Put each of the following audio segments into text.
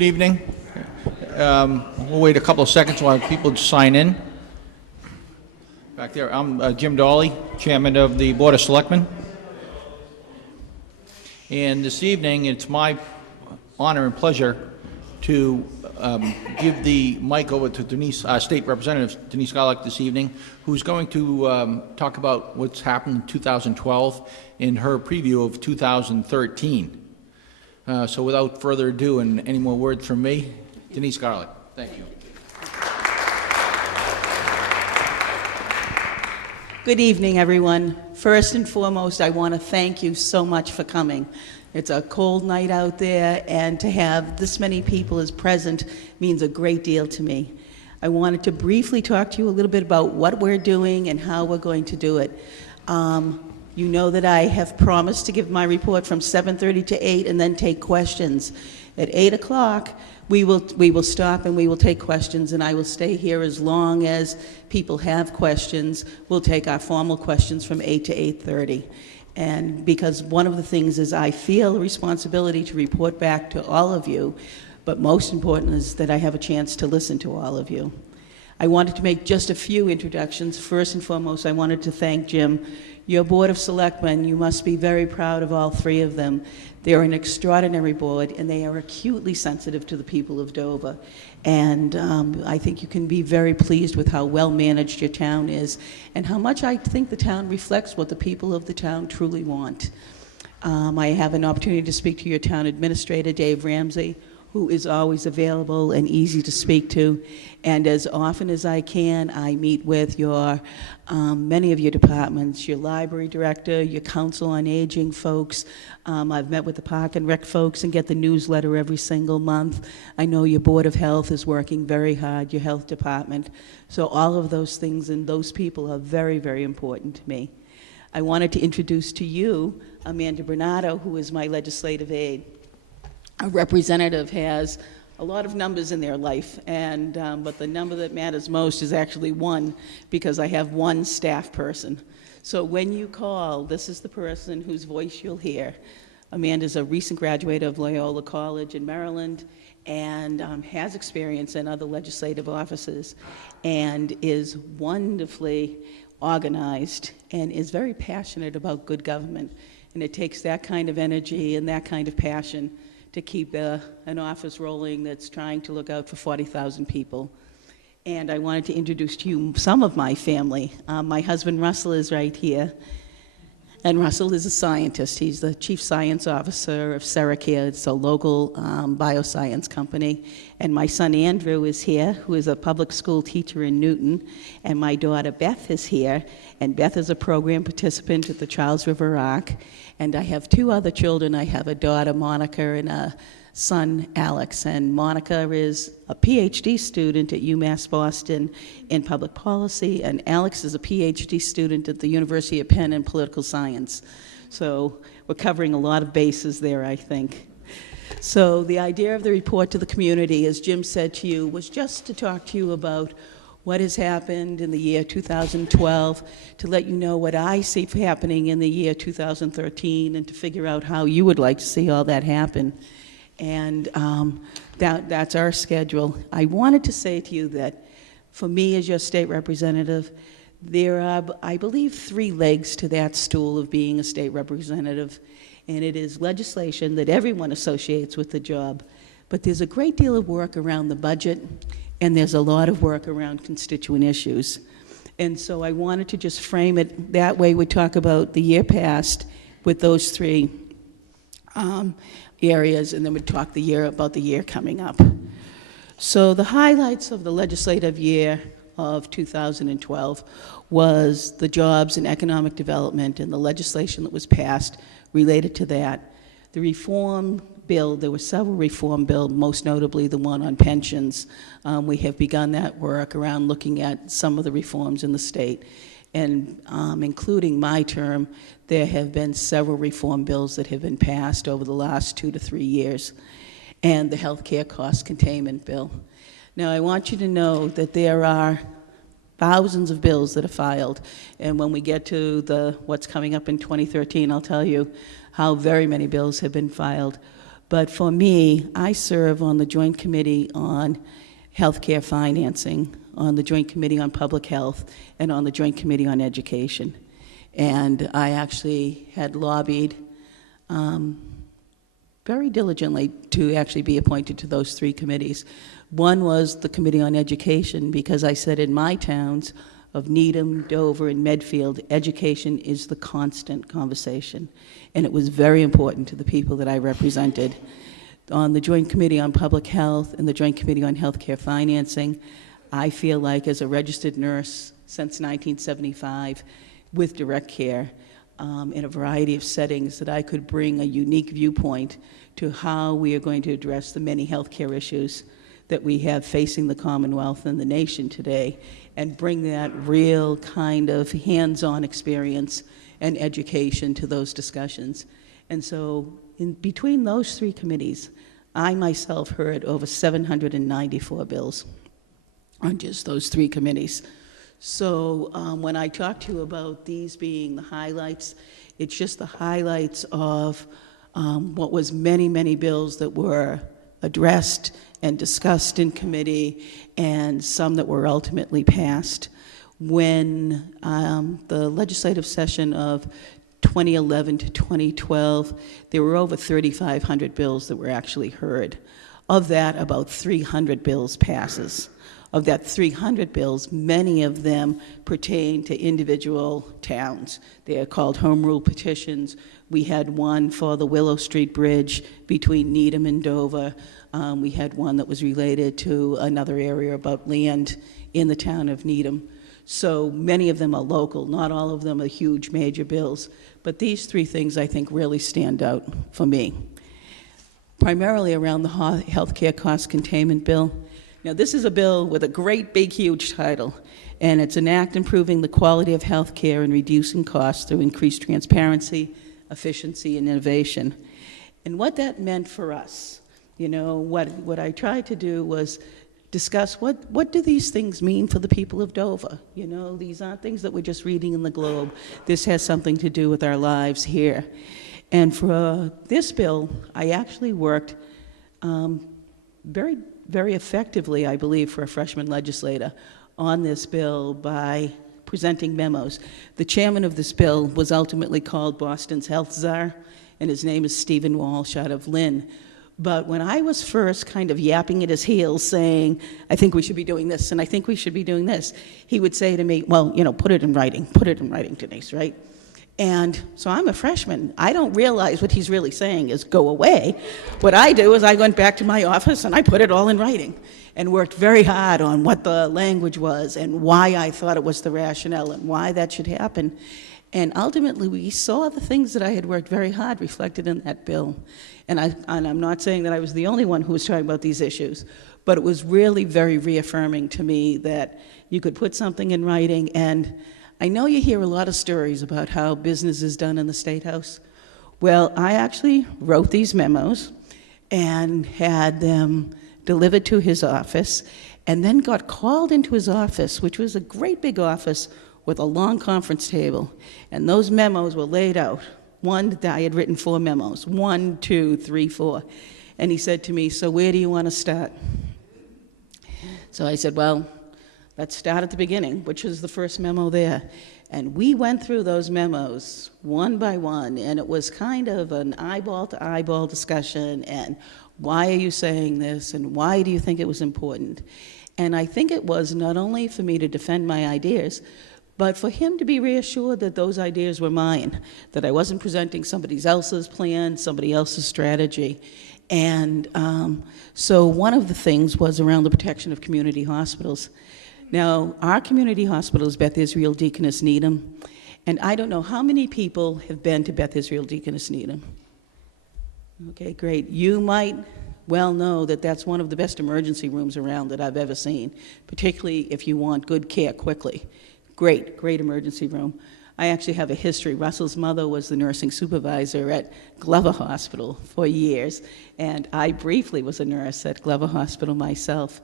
Good evening. We'll wait a couple of seconds while people sign in. Back there, I'm Jim Dawley, Chairman of the Board of Selectmen. And this evening, it's my honor and pleasure to give the mic over to Denise, State Representative Denise Garlick this evening, who's going to talk about what's happened in 2012 in her preview of 2013. So without further ado and any more words from me, Denise Garlick. Thank you. Good evening, everyone. First and foremost, I want to thank you so much for coming. It's a cold night out there, and to have this many people as present means a great deal to me. I wanted to briefly talk to you a little bit about what we're doing and how we're going to do it. You know that I have promised to give my report from 7:30 to 8 and then take questions. At 8 o'clock, we will stop and we will take questions, and I will stay here as long as people have questions. We'll take our formal questions from 8 to 8:30. And because one of the things is I feel a responsibility to report back to all of you, but most important is that I have a chance to listen to all of you. I wanted to make just a few introductions. First and foremost, I wanted to thank Jim. Your Board of Selectmen, you must be very proud of all three of them. They're an extraordinary board, and they are acutely sensitive to the people of Dover. And I think you can be very pleased with how well managed your town is and how much I think the town reflects what the people of the town truly want. I have an opportunity to speak to your town administrator, Dave Ramsey, who is always available and easy to speak to. And as often as I can, I meet with your many of your departments, your library director, your council on aging folks. I've met with the park and rec folks and get the newsletter every single month. I know your Board of Health is working very hard, your health department. So all of those things and those people are very, very important to me. I wanted to introduce to you Amanda Bernardo, who is my legislative aide. A representative has a lot of numbers in their life, and but the number that matters most is actually one, because I have one staff person. So when you call, this is the person whose voice you'll hear. Amanda's a recent graduate of Loyola College in Maryland and has experience in other legislative offices and is wonderfully organized and is very passionate about good government. And it takes that kind of energy and that kind of passion to keep an office rolling that's trying to look out for 40,000 people. And I wanted to introduce to you some of my family. My husband Russell is right here, and Russell is a scientist. He's the chief science officer of Seracare. It's a local bioscience company. And my son Andrew is here, who is a public school teacher in Newton. And my daughter Beth is here, and Beth is a program participant at the Charles River Arc. And I have two other children. I have a daughter, Monica, and a son, Alex. And Monica is a PhD student at UMass Boston in public policy, and Alex is a PhD student at the University of Penn in political science. So we're covering a lot of bases there, I think. So the idea of the report to the community, as Jim said to you, was just to talk to you about what has happened in the year 2012, to let you know what I see happening in the year 2013, and to figure out how you would like to see all that happen. And that's our schedule. I wanted to say to you that for me as your state representative, there are, I believe, three legs to that stool of being a state representative. And it is legislation that everyone associates with the job. But there's a great deal of work around the budget, and there's a lot of work around constituent issues. And so I wanted to just frame it that way. We talk about the year past with those three areas, and then we talk about the year coming up. So the highlights of the legislative year of 2012 was the jobs and economic development and the legislation that was passed related to that. The reform bill, there were several reform bills, most notably the one on pensions. We have begun that work around looking at some of the reforms in the state. And including my term, there have been several reform bills that have been passed over the last 2 to 3 years, and the healthcare cost containment bill. Now, I want you to know that there are thousands of bills that are filed, and when we get to what's coming up in 2013, I'll tell you how very many bills have been filed. But for me, I serve on the Joint Committee on Healthcare Financing, on the Joint Committee on Public Health, and on the Joint Committee on Education. And I actually had lobbied very diligently to actually be appointed to those 3 committees. One was the Committee on Education, because I said in my towns of Needham, Dover, and Medfield, education is the constant conversation. And it was very important to the people that I represented. On the Joint Committee on Public Health and the Joint Committee on Healthcare Financing, I feel like as a registered nurse since 1975 with direct care in a variety of settings, that I could bring a unique viewpoint to how we are going to address the many healthcare issues that we have facing the Commonwealth and the nation today, and bring that real kind of hands-on experience and education to those discussions. And so in between those 3 committees, I myself heard over 794 bills on just those 3 committees. So when I talk to you about these being the highlights, it's just the highlights of what was many, many bills that were addressed and discussed in committee, and some that were ultimately passed. When the legislative session of 2011 to 2012, there were over 3,500 bills that were actually heard. Of that, about 300 bills passes. Of that 300 bills, many of them pertain to individual towns. They are called home rule petitions. We had one for the Willow Street Bridge between Needham and Dover. We had one that was related to another area about land in the town of Needham. So many of them are local. Not all of them are huge major bills. But these 3 things, I think, really stand out for me. Primarily around the healthcare cost containment bill. Now, this is a bill with a great, big, huge title, and it's an act improving the quality of health care and reducing costs through increased transparency, efficiency, and innovation. And what that meant for us, you know, what I tried to do was discuss what do these things mean for the people of Dover? You know, these aren't things that we're just reading in the Globe. This has something to do with our lives here. And for this bill, I actually worked very, very effectively, I believe, for a freshman legislator on this bill by presenting memos. The chairman of this bill was ultimately called Boston's health czar, and his name is Stephen Walsh out of Lynn. But when I was first kind of yapping at his heels saying, I think we should be doing this, and I think we should be doing this, he would say to me, well, you know, put it in writing, Denise, right? And so I'm a freshman. I don't realize what he's really saying is go away. What I do is I went back to my office and I put it all in writing and worked very hard on what the language was and why I thought it was the rationale and why that should happen. And ultimately, we saw the things that I had worked very hard reflected in that bill. And I'm not saying that I was the only one who was talking about these issues, but it was really very reaffirming to me that you could put something in writing. And I know you hear a lot of stories about how business is done in the State House. Well, I actually wrote these memos and had them delivered to his office, and then got called into his office, which was a great big office with a long conference table. And those memos were laid out. I had written 4 memos, 1, 2, 3, 4. And he said to me, so where do you want to start? So I said, well, let's start at the beginning, which is the first memo there. And we went through those memos one by one, and it was kind of an eyeball-to-eyeball discussion, and why are you saying this, and why do you think it was important? And I think it was not only for me to defend my ideas, but for him to be reassured that those ideas were mine, that I wasn't presenting somebody else's plan, somebody else's strategy. And so one of the things was around the protection of community hospitals. Now, our community hospital is Beth Israel Deaconess Needham, and I don't know how many people have been to Beth Israel Deaconess Needham. Okay, great. You might well know that that's one of the best emergency rooms around that I've ever seen, particularly if you want good care quickly. Great, great emergency room. I actually have a history. Russell's mother was the nursing supervisor at Glover Hospital for years, and I briefly was a nurse at Glover Hospital myself.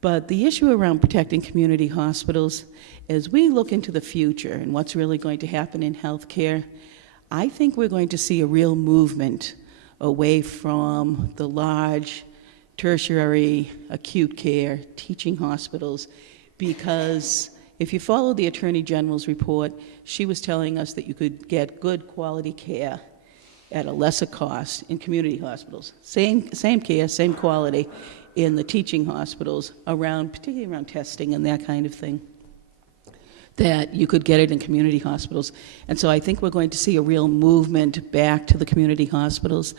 But the issue around protecting community hospitals, as we look into the future and what's really going to happen in healthcare, I think we're going to see a real movement away from the large tertiary acute care teaching hospitals, because if you follow the Attorney General's report, she was telling us that you could get good quality care at a lesser cost in community hospitals. Same care, same quality in the teaching hospitals, particularly around testing and that kind of thing, that you could get it in community hospitals. And so I think we're going to see a real movement back to the community hospitals.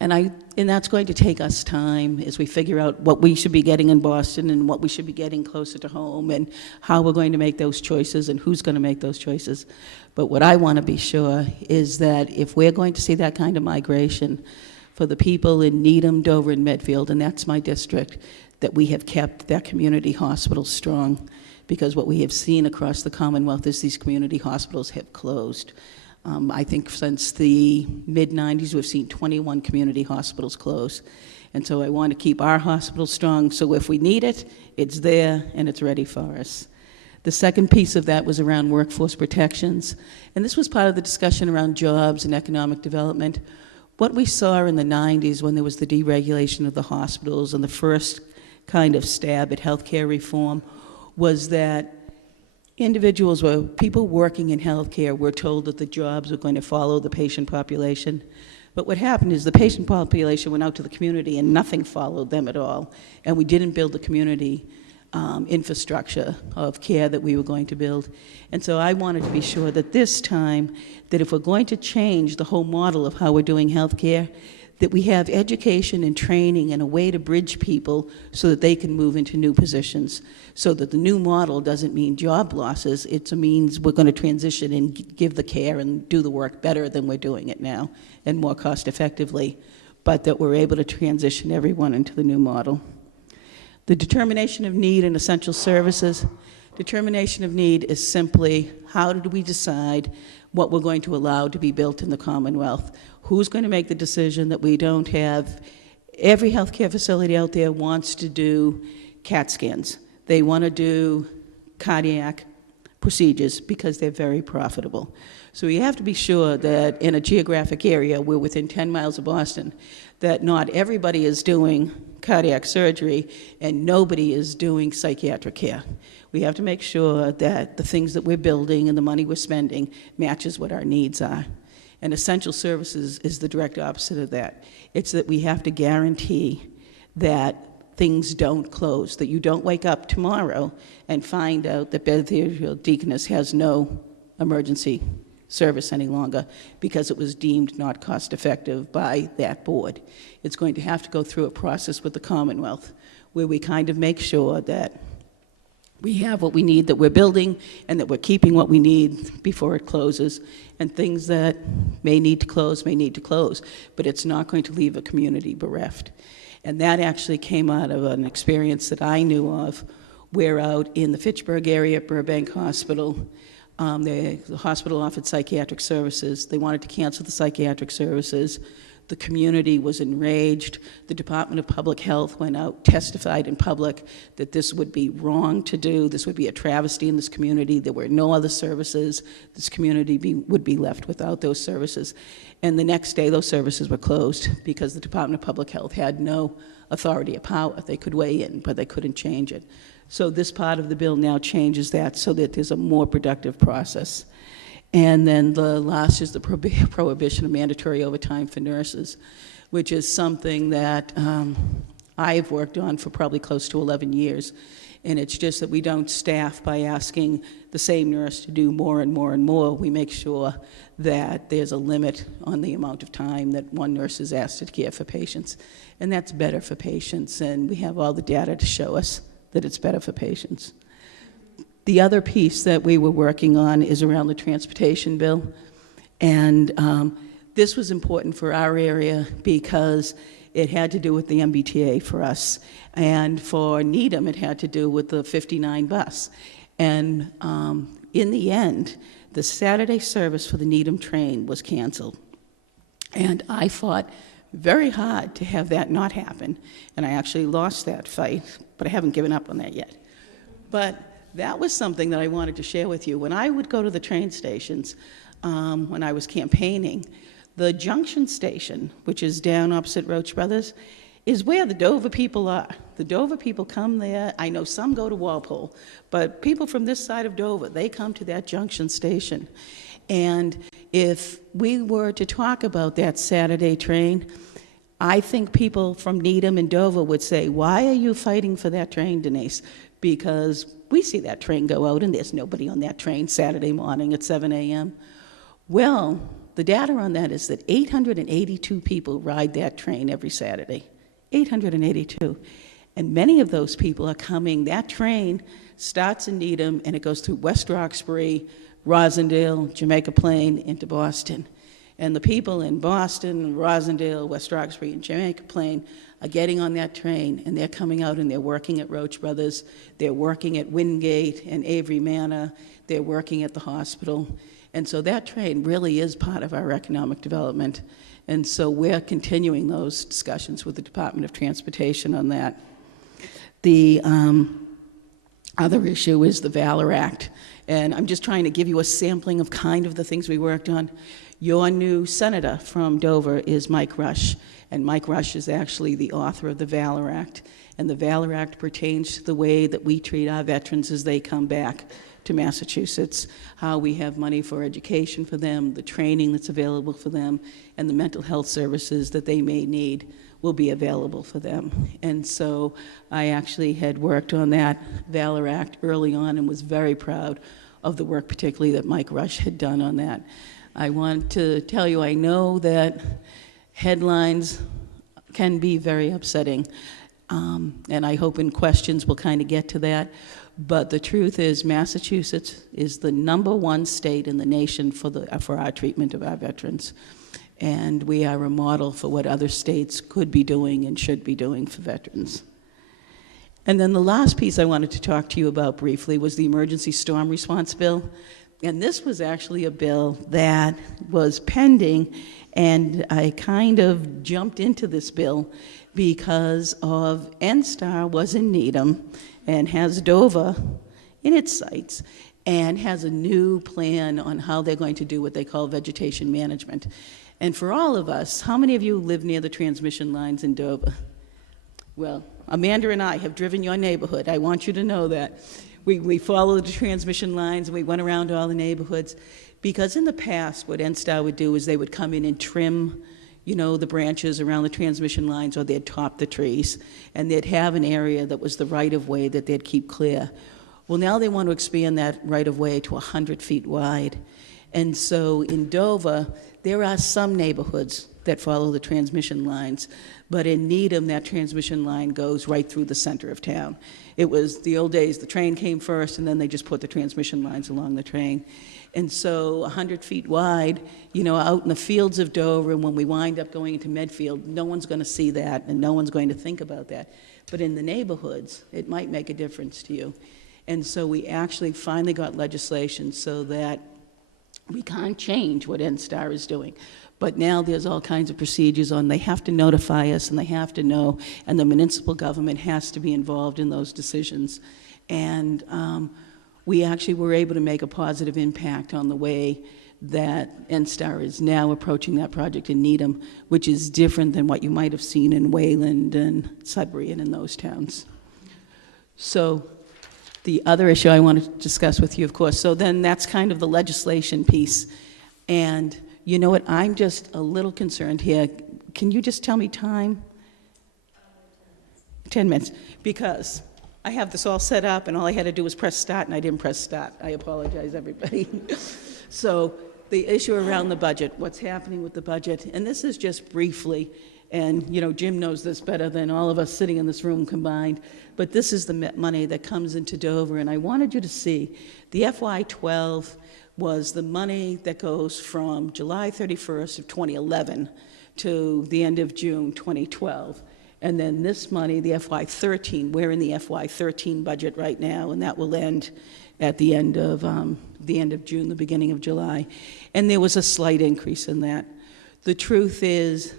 And that's going to take us time as we figure out what we should be getting in Boston and what we should be getting closer to home and how we're going to make those choices and who's going to make those choices. But what I want to be sure is that if we're going to see that kind of migration for the people in Needham, Dover, and Medfield, and that's my district, that we have kept that community hospital strong, because what we have seen across the Commonwealth is these community hospitals have closed. I think since the mid-'90s, we've seen 21 community hospitals close. And so I want to keep our hospital strong, so if we need it, it's there and it's ready for us. The second piece of that was around workforce protections. And this was part of the discussion around jobs and economic development. What we saw in the 90s when there was the deregulation of the hospitals and the first kind of stab at healthcare reform was that people working in healthcare were told that the jobs were going to follow the patient population. But what happened is the patient population went out to the community and nothing followed them at all. And we didn't build the community infrastructure of care that we were going to build. And so I wanted to be sure that this time, that if we're going to change the whole model of how we're doing healthcare, that we have education and training and a way to bridge people so that they can move into new positions, so that the new model doesn't mean job losses. It means we're going to transition and give the care and do the work better than we're doing it now and more cost effectively, but that we're able to transition everyone into the new model. The determination of need in essential services. Determination of need is simply, how did we decide what we're going to allow to be built in the Commonwealth? Who's going to make the decision that we don't have? Every healthcare facility out there wants to do CAT scans. They want to do cardiac procedures because they're very profitable. So we have to be sure that in a geographic area, we're within 10 miles of Boston, that not everybody is doing cardiac surgery and nobody is doing psychiatric care. We have to make sure that the things that we're building and the money we're spending matches what our needs are. And essential services is the direct opposite of that. It's that we have to guarantee that things don't close, that you don't wake up tomorrow and find out that Bethel Deaconess has no emergency service any longer because it was deemed not cost effective by that board. It's going to have to go through a process with the Commonwealth where we kind of make sure that we have what we need, that we're building, and that we're keeping what we need before it closes. And things that may need to close, but it's not going to leave a community bereft. And that actually came out of an experience that I knew of, where out in the Fitchburg area at Burbank Hospital, the hospital offered psychiatric services. They wanted to cancel the psychiatric services. The community was enraged. The Department of Public Health went out, testified in public that this would be wrong to do. This would be a travesty in this community. There were no other services. This community would be left without those services. And the next day, those services were closed because the Department of Public Health had no authority or power. They could weigh in, but they couldn't change it. So this part of the bill now changes that so that there's a more productive process. And then the last is the prohibition of mandatory overtime for nurses, which is something that I've worked on for probably close to 11 years. And it's just that we don't staff by asking the same nurse to do more and more and more. We make sure that there's a limit on the amount of time that one nurse is asked to care for patients. And that's better for patients, and we have all the data to show us that it's better for patients. The other piece that we were working on is around the transportation bill. And this was important for our area because it had to do with the MBTA for us. And for Needham, it had to do with the 59 bus. And in the end, the Saturday service for the Needham train was canceled. And I fought very hard to have that not happen. And I actually lost that fight, but I haven't given up on that yet. But that was something that I wanted to share with you. When I would go to the train stations, when I was campaigning, The Junction Station, which is down opposite Roach Brothers, is where the Dover people are. The Dover people come there. I know some go to Walpole, but people from this side of Dover, they come to that Junction Station. And if we were to talk about that Saturday train, I think people from Needham and Dover would say, why are you fighting for that train, Denise? Because we see that train go out and there's nobody on that train Saturday morning at 7 a.m. Well, the data on that is that 882 people ride that train every Saturday. 882. And many of those people are coming. That train starts in Needham and it goes through West Roxbury, Rosendale, Jamaica Plain, into Boston. And the people in Boston, Rosendale, West Roxbury, and Jamaica Plain are getting on that train, and they're coming out and they're working at Roach Brothers, they're working at Wingate and Avery Manor, they're working at the hospital. And so that train really is part of our economic development. And so we're continuing those discussions with the Department of Transportation on that. The other issue is the Valor Act. And I'm just trying to give you a sampling of kind of the things we worked on. Your new senator from Dover is Mike Rush, and Mike Rush is actually the author of the Valor Act. And the Valor Act pertains to the way that we treat our veterans as they come back to Massachusetts, how we have money for education for them, the training that's available for them, and the mental health services that they may need will be available for them. And so I actually had worked on that Valor Act early on and was very proud of the work particularly that Mike Rush had done on that. I want to tell you, I know that headlines can be very upsetting, and I hope in questions we'll kind of get to that. But the truth is Massachusetts is the #1 state in the nation for our treatment of our veterans. And we are a model for what other states could be doing and should be doing for veterans. And then the last piece I wanted to talk to you about briefly was the Emergency Storm Response Bill. And this was actually a bill that was pending, and I kind of jumped into this bill because of NSTAR was in Needham and has Dover in its sights and has a new plan on how they're going to do what they call vegetation management. And for all of us, how many of you live near the transmission lines in Dover? Well, Amanda and I have driven your neighborhood. I want you to know that. We followed the transmission lines, and we went around to all the neighborhoods, because in the past, what NSTAR would do is they would come in and trim, you know, the branches around the transmission lines, or they'd top the trees, and they'd have an area that was the right-of-way that they'd keep clear. Well, now they want to expand that right-of-way to 100 feet wide. And so in Dover, there are some neighborhoods that follow the transmission lines, but in Needham, that transmission line goes right through the center of town. It was the old days, the train came first, and then they just put the transmission lines along the train. And so 100 feet wide, you know, out in the fields of Dover, and when we wind up going into Medfield, no one's going to see that, and no one's going to think about that. But in the neighborhoods, it might make a difference to you. And so we actually finally got legislation so that we can't change what NSTAR is doing. But now there's all kinds of procedures on, they have to notify us and they have to know, and the municipal government has to be involved in those decisions. And we actually were able to make a positive impact on the way that NSTAR is now approaching that project in Needham, which is different than what you might have seen in Wayland and Sudbury and in those towns. So the other issue I want to discuss with you, of course, so then that's kind of the legislation piece. And you know what, I'm just a little concerned here. Can you just tell me time? 10 minutes. Because I have this all set up and all I had to do was press start and I didn't press start. I apologize, everybody. So the issue around the budget, what's happening with the budget, and this is just briefly, and you know, Jim knows this better than all of us sitting in this room combined, but this is the money that comes into Dover, and I wanted you to see the FY12 was the money that goes from July 31st of 2011 to the end of June 2012. And then this money, the FY13, we're in the FY13 budget right now, and that will end at the end of June, the beginning of July. And there was a slight increase in that. The truth is,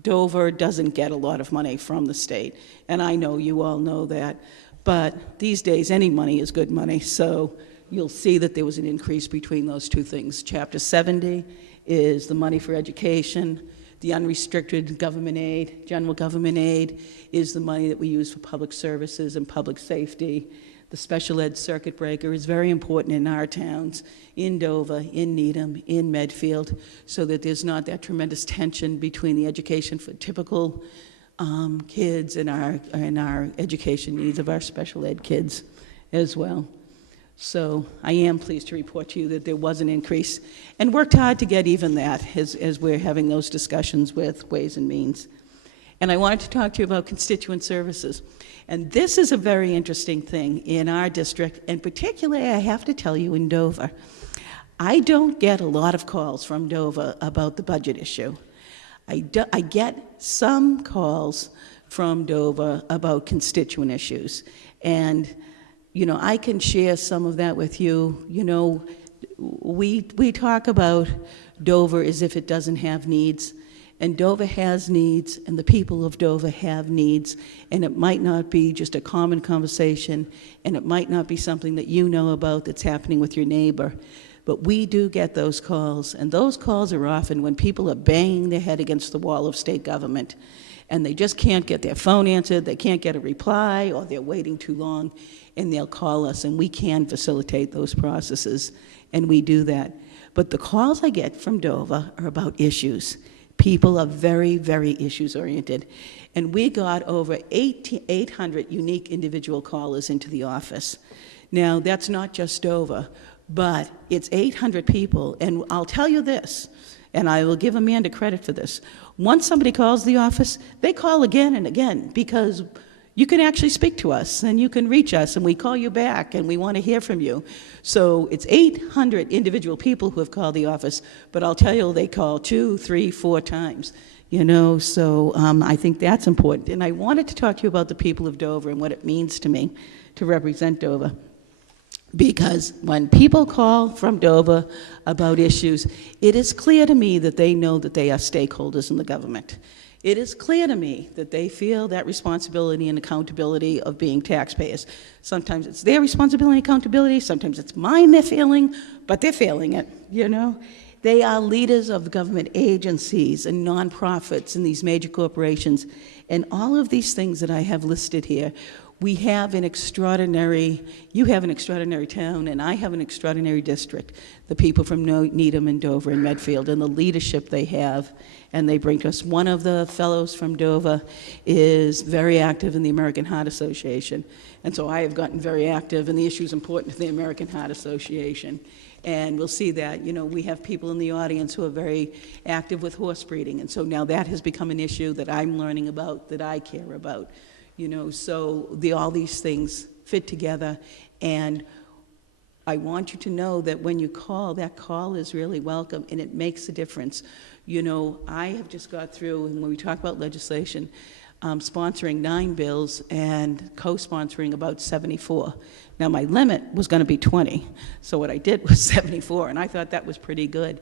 Dover doesn't get a lot of money from the state, and I know you all know that. But these days, any money is good money, so you'll see that there was an increase between those two things, Chapter 70 is the money for education. The unrestricted government aid, general government aid, is the money that we use for public services and public safety. The special ed circuit breaker is very important in our towns, in Dover, in Needham, in Medfield, so that there's not that tremendous tension between the education for typical kids and our education needs of our special ed kids as well. So I am pleased to report to you that there was an increase, and worked hard to get even that as we're having those discussions with Ways and Means. And I wanted to talk to you about Constituent Services. And this is a very interesting thing in our district, and particularly, I have to tell you, in Dover. I don't get a lot of calls from Dover about the budget issue. I get some calls from Dover about constituent issues. And, you know, I can share some of that with you. You know, we talk about Dover as if it doesn't have needs. And Dover has needs, and the people of Dover have needs, and it might not be just a common conversation, and it might not be something that you know about that's happening with your neighbor. But we do get those calls, and those calls are often when people are banging their head against the wall of state government, and they just can't get their phone answered, they can't get a reply, or they're waiting too long, and they'll call us, and we can facilitate those processes, and we do that. But the calls I get from Dover are about issues. People are very, very issues-oriented. And we got over 800 unique individual callers into the office. Now, that's not just Dover, but it's 800 people. And I'll tell you this, and I will give Amanda credit for this. Once somebody calls the office, they call again and again, because you can actually speak to us, and you can reach us, and we call you back, and we want to hear from you. So it's 800 individual people who have called the office, but I'll tell you, they call 2, 3, 4 times, you know, so I think that's important. And I wanted to talk to you about the people of Dover and what it means to me to represent Dover. Because when people call from Dover about issues, it is clear to me that they know that they are stakeholders in the government. It is clear to me that they feel that responsibility and accountability of being taxpayers. Sometimes it's their responsibility and accountability, sometimes it's mine they're feeling, but they're feeling it, you know? They are leaders of government agencies and nonprofits and these major corporations. And all of these things that I have listed here, you have an extraordinary town, and I have an extraordinary district. The people from Needham and Dover and Medfield, and the leadership they have, and they bring to us. One of the fellows from Dover is very active in the American Heart Association, and so I have gotten very active in the issues important to the American Heart Association. And we'll see that, you know, we have people in the audience who are very active with horse breeding, and so now that has become an issue that I'm learning about, that I care about. You know, so all these things fit together, and I want you to know that when you call, that call is really welcome, and it makes a difference. You know, I have just got through, and when we talk about legislation, sponsoring 9 bills and co-sponsoring about 74. Now, my limit was going to be 20, so what I did was 74, and I thought that was pretty good.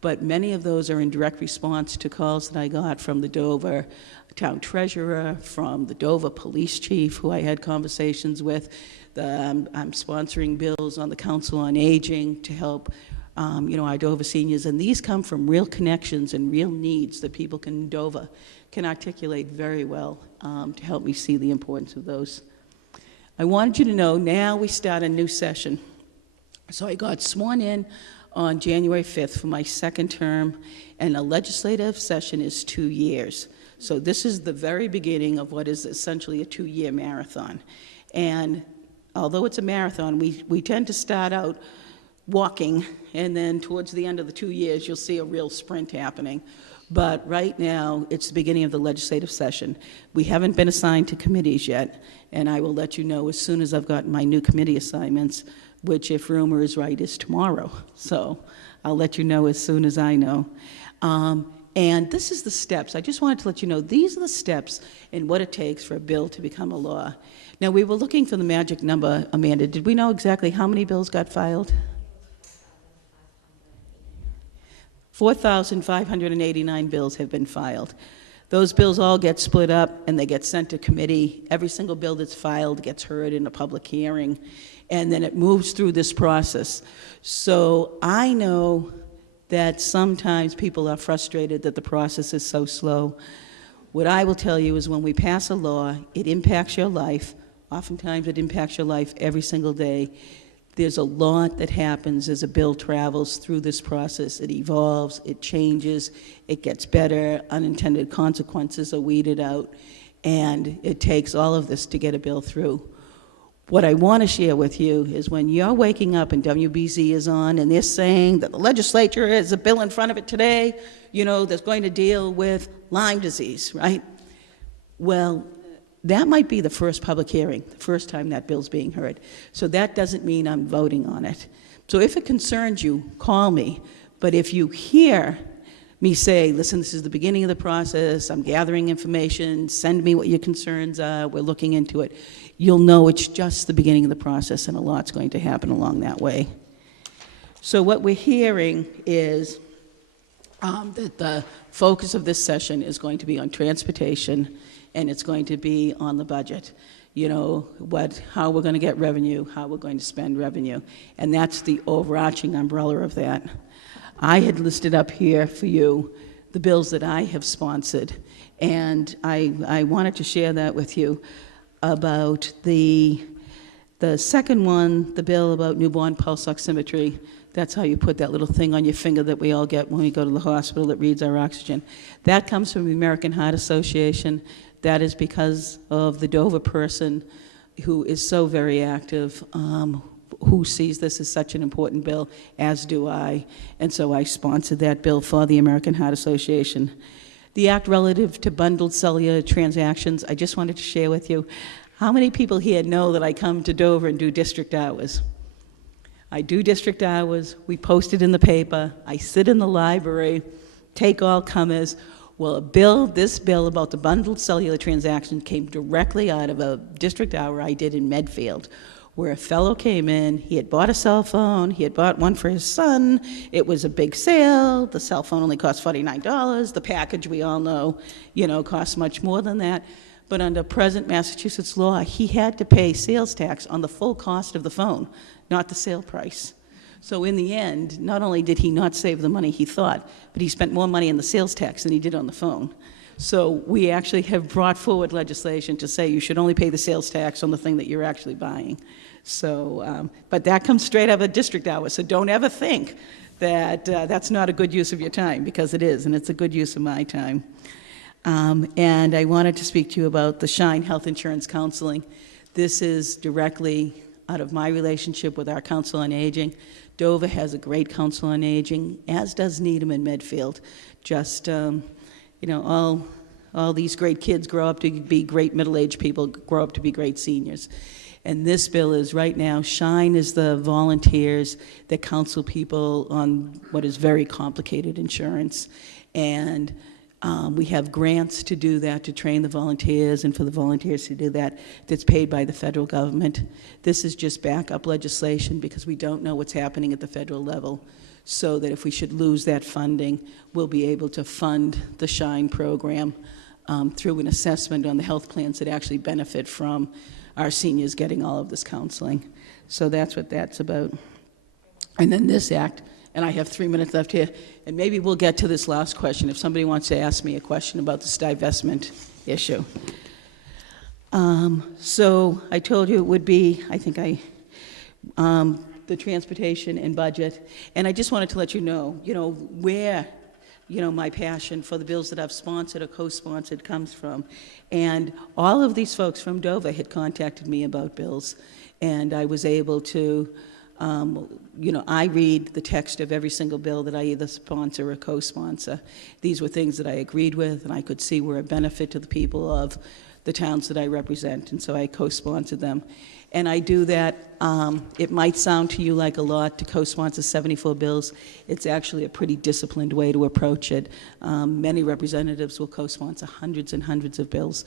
But many of those are in direct response to calls that I got from the Dover town treasurer, from the Dover police chief, who I had conversations with. I'm sponsoring bills on the Council on Aging to help you know, our Dover seniors, and these come from real connections and real needs that people in Dover can articulate very well to help me see the importance of those. I wanted you to know now we start a new session. So I got sworn in on January 5th for my second term, and a legislative session is 2 years. So this is the very beginning of what is essentially a 2-year marathon. And although it's a marathon, we tend to start out walking, and then towards the end of the 2 years, you'll see a real sprint happening. But right now, it's the beginning of the legislative session. We haven't been assigned to committees yet, and I will let you know as soon as I've gotten my new committee assignments, which, if rumor is right, is tomorrow. So I'll let you know as soon as I know. And this is the steps. I just wanted to let you know, these are the steps in what it takes for a bill to become a law. Now, we were looking for the magic number, Amanda. Did we know exactly how many bills got filed? 4,589 bills have been filed. Those bills all get split up, and they get sent to committee. Every single bill that's filed gets heard in a public hearing, and then it moves through this process. So I know that sometimes people are frustrated that the process is so slow. What I will tell you is when we pass a law, it impacts your life. Oftentimes it impacts your life every single day. There's a lot that happens as a bill travels through this process. It evolves, it changes, it gets better, unintended consequences are weeded out, and it takes all of this to get a bill through. What I want to share with you is when you're waking up and WBZ is on and they're saying that the legislature has a bill in front of it today, that's going to deal with Lyme disease, right? Well, that might be the first public hearing, the first time that bill's being heard. So that doesn't mean I'm voting on it. So if it concerns you, call me. But if you hear me say, listen, this is the beginning of the process, I'm gathering information, send me what your concerns are, we're looking into it, you'll know it's just the beginning of the process and a lot's going to happen along that way. So what we're hearing is that the focus of this session is going to be on transportation, and it's going to be on the budget. How we're going to get revenue, how we're going to spend revenue. And that's the overarching umbrella of that. I had listed up here for you the bills that I have sponsored, and I wanted to share that with you about the second one, the bill about newborn pulse oximetry. That's how you put that little thing on your finger that we all get when we go to the hospital that reads our oxygen. That comes from the American Heart Association. That is because of the Dover person who is so very active, who sees this as such an important bill, as do I. And so I sponsored that bill for the American Heart Association. The act relative to bundled cellular transactions, I just wanted to share with you, how many people here know that I come to Dover and do district hours? I do district hours, we post it in the paper, I sit in the library, take all comers. Well, this bill about the bundled cellular transaction came directly out of a district hour I did in Medfield, where a fellow came in, he had bought a cell phone, he had bought one for his son, it was a big sale, the cell phone only cost $49, the package we all know, costs much more than that, but under present Massachusetts law, he had to pay sales tax on the full cost of the phone, not the sale price. So in the end, not only did he not save the money he thought, but he spent more money in the sales tax than he did on the phone. So we actually have brought forward legislation to say you should only pay the sales tax on the thing that you're actually buying. So, but that comes straight out of a district hour, so don't ever think that that's not a good use of your time, because it is, and it's a good use of my time. And I wanted to speak to you about the Shine Health Insurance Counseling. This is directly out of my relationship with our Council on Aging. Dover has a great Council on Aging, as does Needham and Medfield. Just, all these great kids grow up to be great middle-aged people, grow up to be great seniors. And this bill is right now, Shine is the volunteers that counsel people on what is very complicated insurance. And we have grants to do that, to train the volunteers, and for the volunteers to do that, that's paid by the federal government. This is just backup legislation because we don't know what's happening at the federal level, so that if we should lose that funding, we'll be able to fund the Shine program through an assessment on the health plans that actually benefit from our seniors getting all of this counseling. So that's what that's about. And then this act, and I have 3 minutes left here, and maybe we'll get to this last question if somebody wants to ask me a question about this divestment issue. So I told you it would be, the transportation and budget, and I just wanted to let you know, where, my passion for the bills that I've sponsored or co-sponsored comes from. And all of these folks from Dover had contacted me about bills, and I was able to I read the text of every single bill that I either sponsor or co-sponsor. These were things that I agreed with and I could see were a benefit to the people of the towns that I represent, and so I co-sponsored them. And I do that, it might sound to you like a lot to co-sponsor 74 bills. It's actually a pretty disciplined way to approach it. Many representatives will co-sponsor hundreds and hundreds of bills,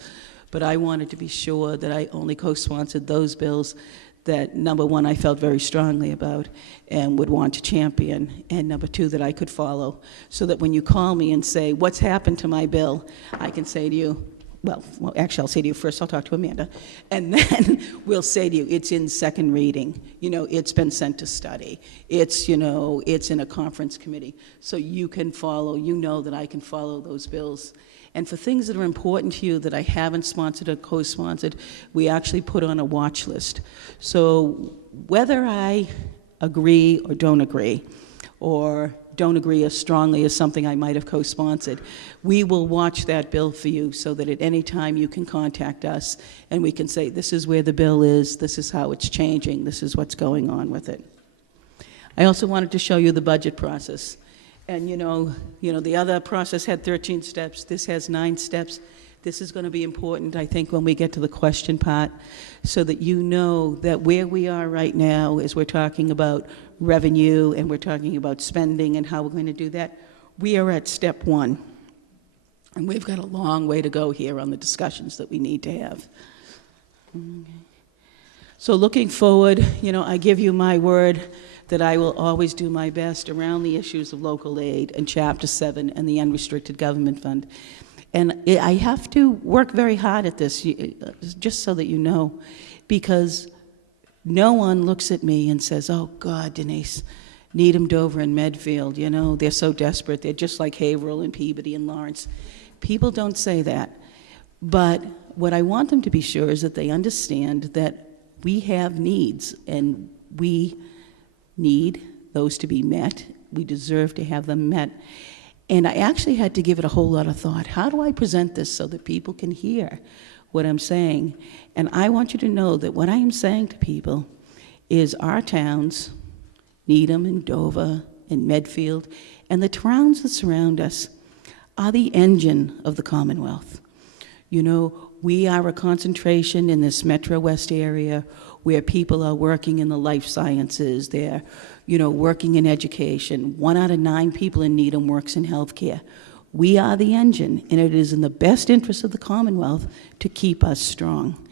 but I wanted to be sure that I only co-sponsored those bills that, number one, I felt very strongly about and would want to champion, and number two, that I could follow, so that when you call me and say, what's happened to my bill, I can say to you, well, actually, I'll say to you first, I'll talk to Amanda, and then we'll say to you, it's in second reading. You know, it's been sent to study. It's, you know, it's in a conference committee. So you can follow, you know that I can follow those bills. And for things that are important to you that I haven't sponsored or co-sponsored, we actually put on a watch list. So whether I agree or don't agree as strongly as something I might have co-sponsored, we will watch that bill for you so that at any time you can contact us and we can say, this is where the bill is, this is how it's changing, this is what's going on with it. I also wanted to show you the budget process. And you know, the other process had 13 steps. This has 9 steps. This is going to be important, I think, when we get to the question part, so that you know that where we are right now is we're talking about revenue and we're talking about spending and how we're going to do that. We are at step 1. And we've got a long way to go here on the discussions that we need to have. Okay. So looking forward, you know, I give you my word that I will always do my best around the issues of local aid and Chapter 7 and the Unrestricted Government Fund. And I have to work very hard at this, just so that you know, because no one looks at me and says, oh, God, Denise, Needham, Dover, and Medfield, you know, they're so desperate. They're just like Haverhill and Peabody and Lawrence. People don't say that. But what I want them to be sure is that they understand that we have needs, and we need those to be met. We deserve to have them met. And I actually had to give it a whole lot of thought. How do I present this so that people can hear what I'm saying? And I want you to know that what I am saying to people is our towns, Needham and Dover and Medfield, and the towns that surround us are the engine of the Commonwealth. You know, we are a concentration in this Metro West area where people are working in the life sciences. They're, you know, working in education. 1 out of 9 people in Needham works in healthcare. We are the engine, and it is in the best interest of the Commonwealth to keep us strong.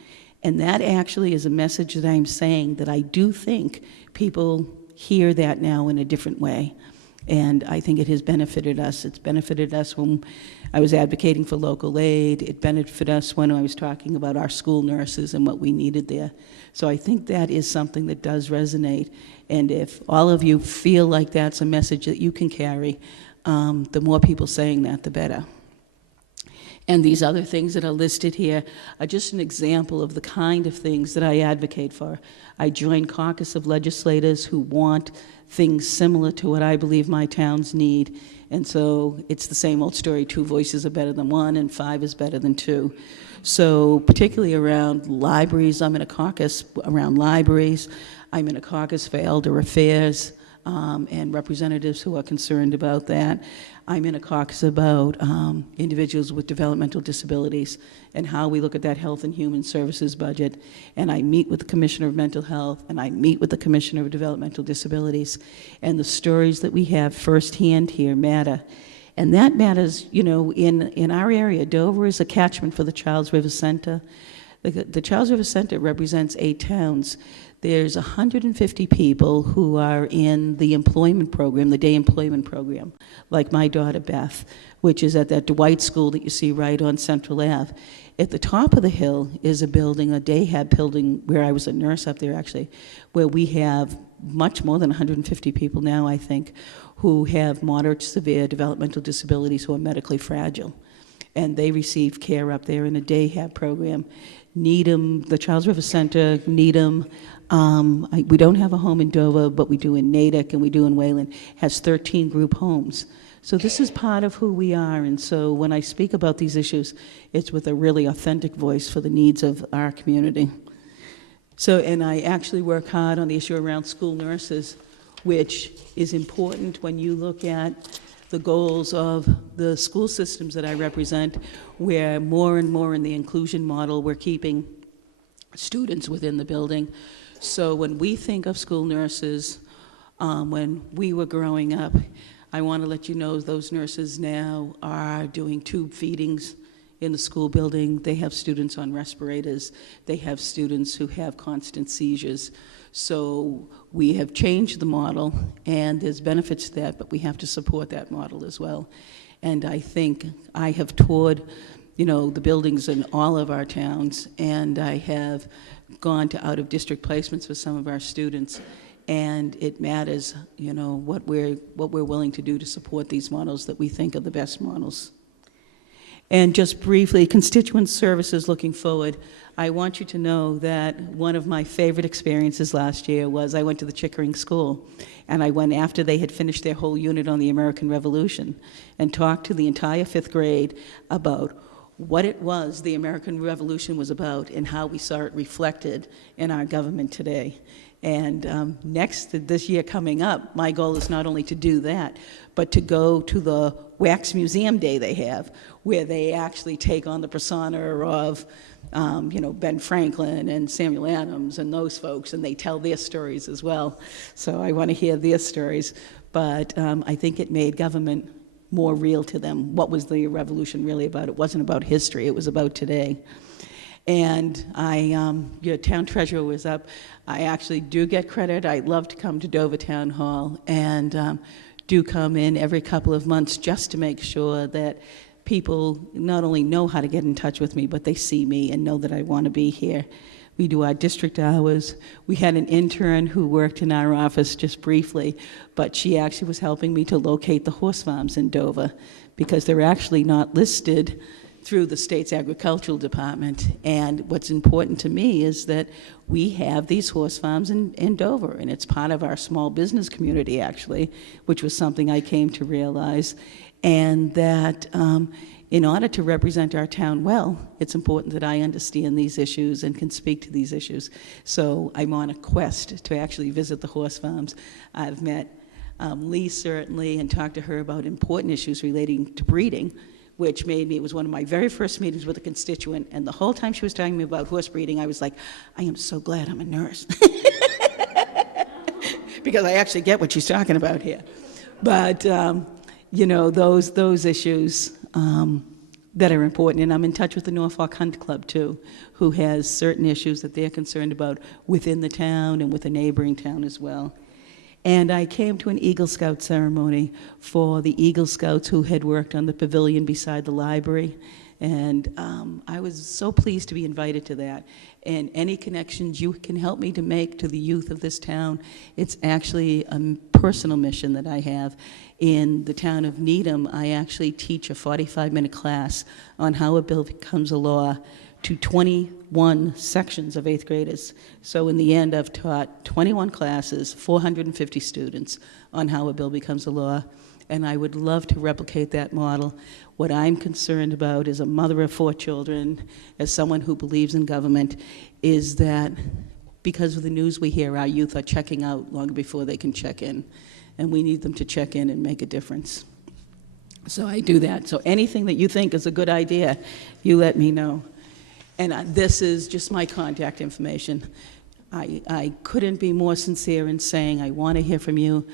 And that actually is a message that I'm saying that I do think people hear that now in a different way. And I think it has benefited us. It's benefited us when I was advocating for local aid. It benefited us when I was talking about our school nurses and what we needed there. So I think that is something that does resonate. And if all of you feel like that's a message that you can carry, the more people saying that, the better. And these other things that are listed here are just an example of the kind of things that I advocate for. I join caucus of legislators who want things similar to what I believe my towns need. And so it's the same old story, 2 voices are better than 1 and 5 is better than 2. So particularly around libraries, I'm in a caucus around libraries. I'm in a caucus for elder affairs and representatives who are concerned about that. I'm in a caucus about individuals with developmental disabilities and how we look at that Health and Human Services budget. And I meet with the Commissioner of Mental Health, and I meet with the Commissioner of Developmental Disabilities. And the stories that we have firsthand here matter. And that matters, you know, in our area. Dover is a catchment for the Charles River Center. The Charles River Center represents 8 towns. There's 150 people who are in the employment program, the day employment program, like my daughter Beth, which is at that Dwight School that you see right on Central Ave. At the top of the hill is a building, a day-hab building, where I was a nurse up there actually, where we have much more than 150 people now, I think, who have moderate to severe developmental disabilities who are medically fragile. And they receive care up there in a day-hab program. Needham, the Charles River Center, Needham, we don't have a home in Dover, but we do in Natick and we do in Wayland, has 13 group homes. So this is part of who we are, and so when I speak about these issues, it's with a really authentic voice for the needs of our community. So, and I actually work hard on the issue around school nurses, which is important when you look at the goals of the school systems that I represent, where more and more in the inclusion model, we're keeping students within the building. So when we think of school nurses, when we were growing up, I want to let you know those nurses now are doing tube feedings in the school building. They have students on respirators. They have students who have constant seizures. So we have changed the model, and there's benefits to that, but we have to support that model as well. And I think I have toured, the buildings in all of our towns, and I have gone to out-of-district placements for some of our students, and it matters, what we're willing to do to support these models that we think are the best models. And just briefly, Constituent Services looking forward, I want you to know that one of my favorite experiences last year was I went to the Chickering School, and I went after they had finished their whole unit on the American Revolution and talked to the entire 5th grade about what it was the American Revolution was about and how we saw it reflected in our government today. And this year coming up, my goal is not only to do that, but to go to the Wax Museum Day they have, where they actually take on the persona of, Ben Franklin and Samuel Adams and those folks, and they tell their stories as well. So I want to hear their stories. But I think it made government more real to them. What was the revolution really about? It wasn't about history, it was about today. And your town treasurer was up. I actually do get credit. I love to come to Dover Town Hall and do come in every couple of months just to make sure that people not only know how to get in touch with me, but they see me and know that I want to be here. We do our district hours. We had an intern who worked in our office just briefly, but she actually was helping me to locate the horse farms in Dover because they're actually not listed through the state's agricultural department. And what's important to me is that we have these horse farms in Dover, and it's part of our small business community, actually, which was something I came to realize. And that in order to represent our town well, it's important that I understand these issues and can speak to these issues. So I'm on a quest to actually visit the horse farms. I've met Lee, certainly, and talked to her about important issues relating to breeding, which it was one of my very first meetings with a constituent, and the whole time she was telling me about horse breeding, I was like, I am so glad I'm a nurse. Because I actually get what she's talking about here. But, those issues that are important, and I'm in touch with the Norfolk Hunt Club, too, who has certain issues that they're concerned about within the town and with a neighboring town as well. And I came to an Eagle Scout ceremony for the Eagle Scouts who had worked on the pavilion beside the library. And I was so pleased to be invited to that. And any connections you can help me to make to the youth of this town, it's actually a personal mission that I have. In the town of Needham, I actually teach a 45-minute class on how a bill becomes a law to 21 sections of 8th graders. So in the end, I've taught 21 classes, 450 students on how a bill becomes a law. And I would love to replicate that model. What I'm concerned about as a mother of 4 children, as someone who believes in government, is that because of the news we hear, our youth are checking out long before they can check in. And we need them to check in and make a difference. So I do that. So anything that you think is a good idea, you let me know. And this is just my contact information. I couldn't be more sincere in saying I want to hear from you.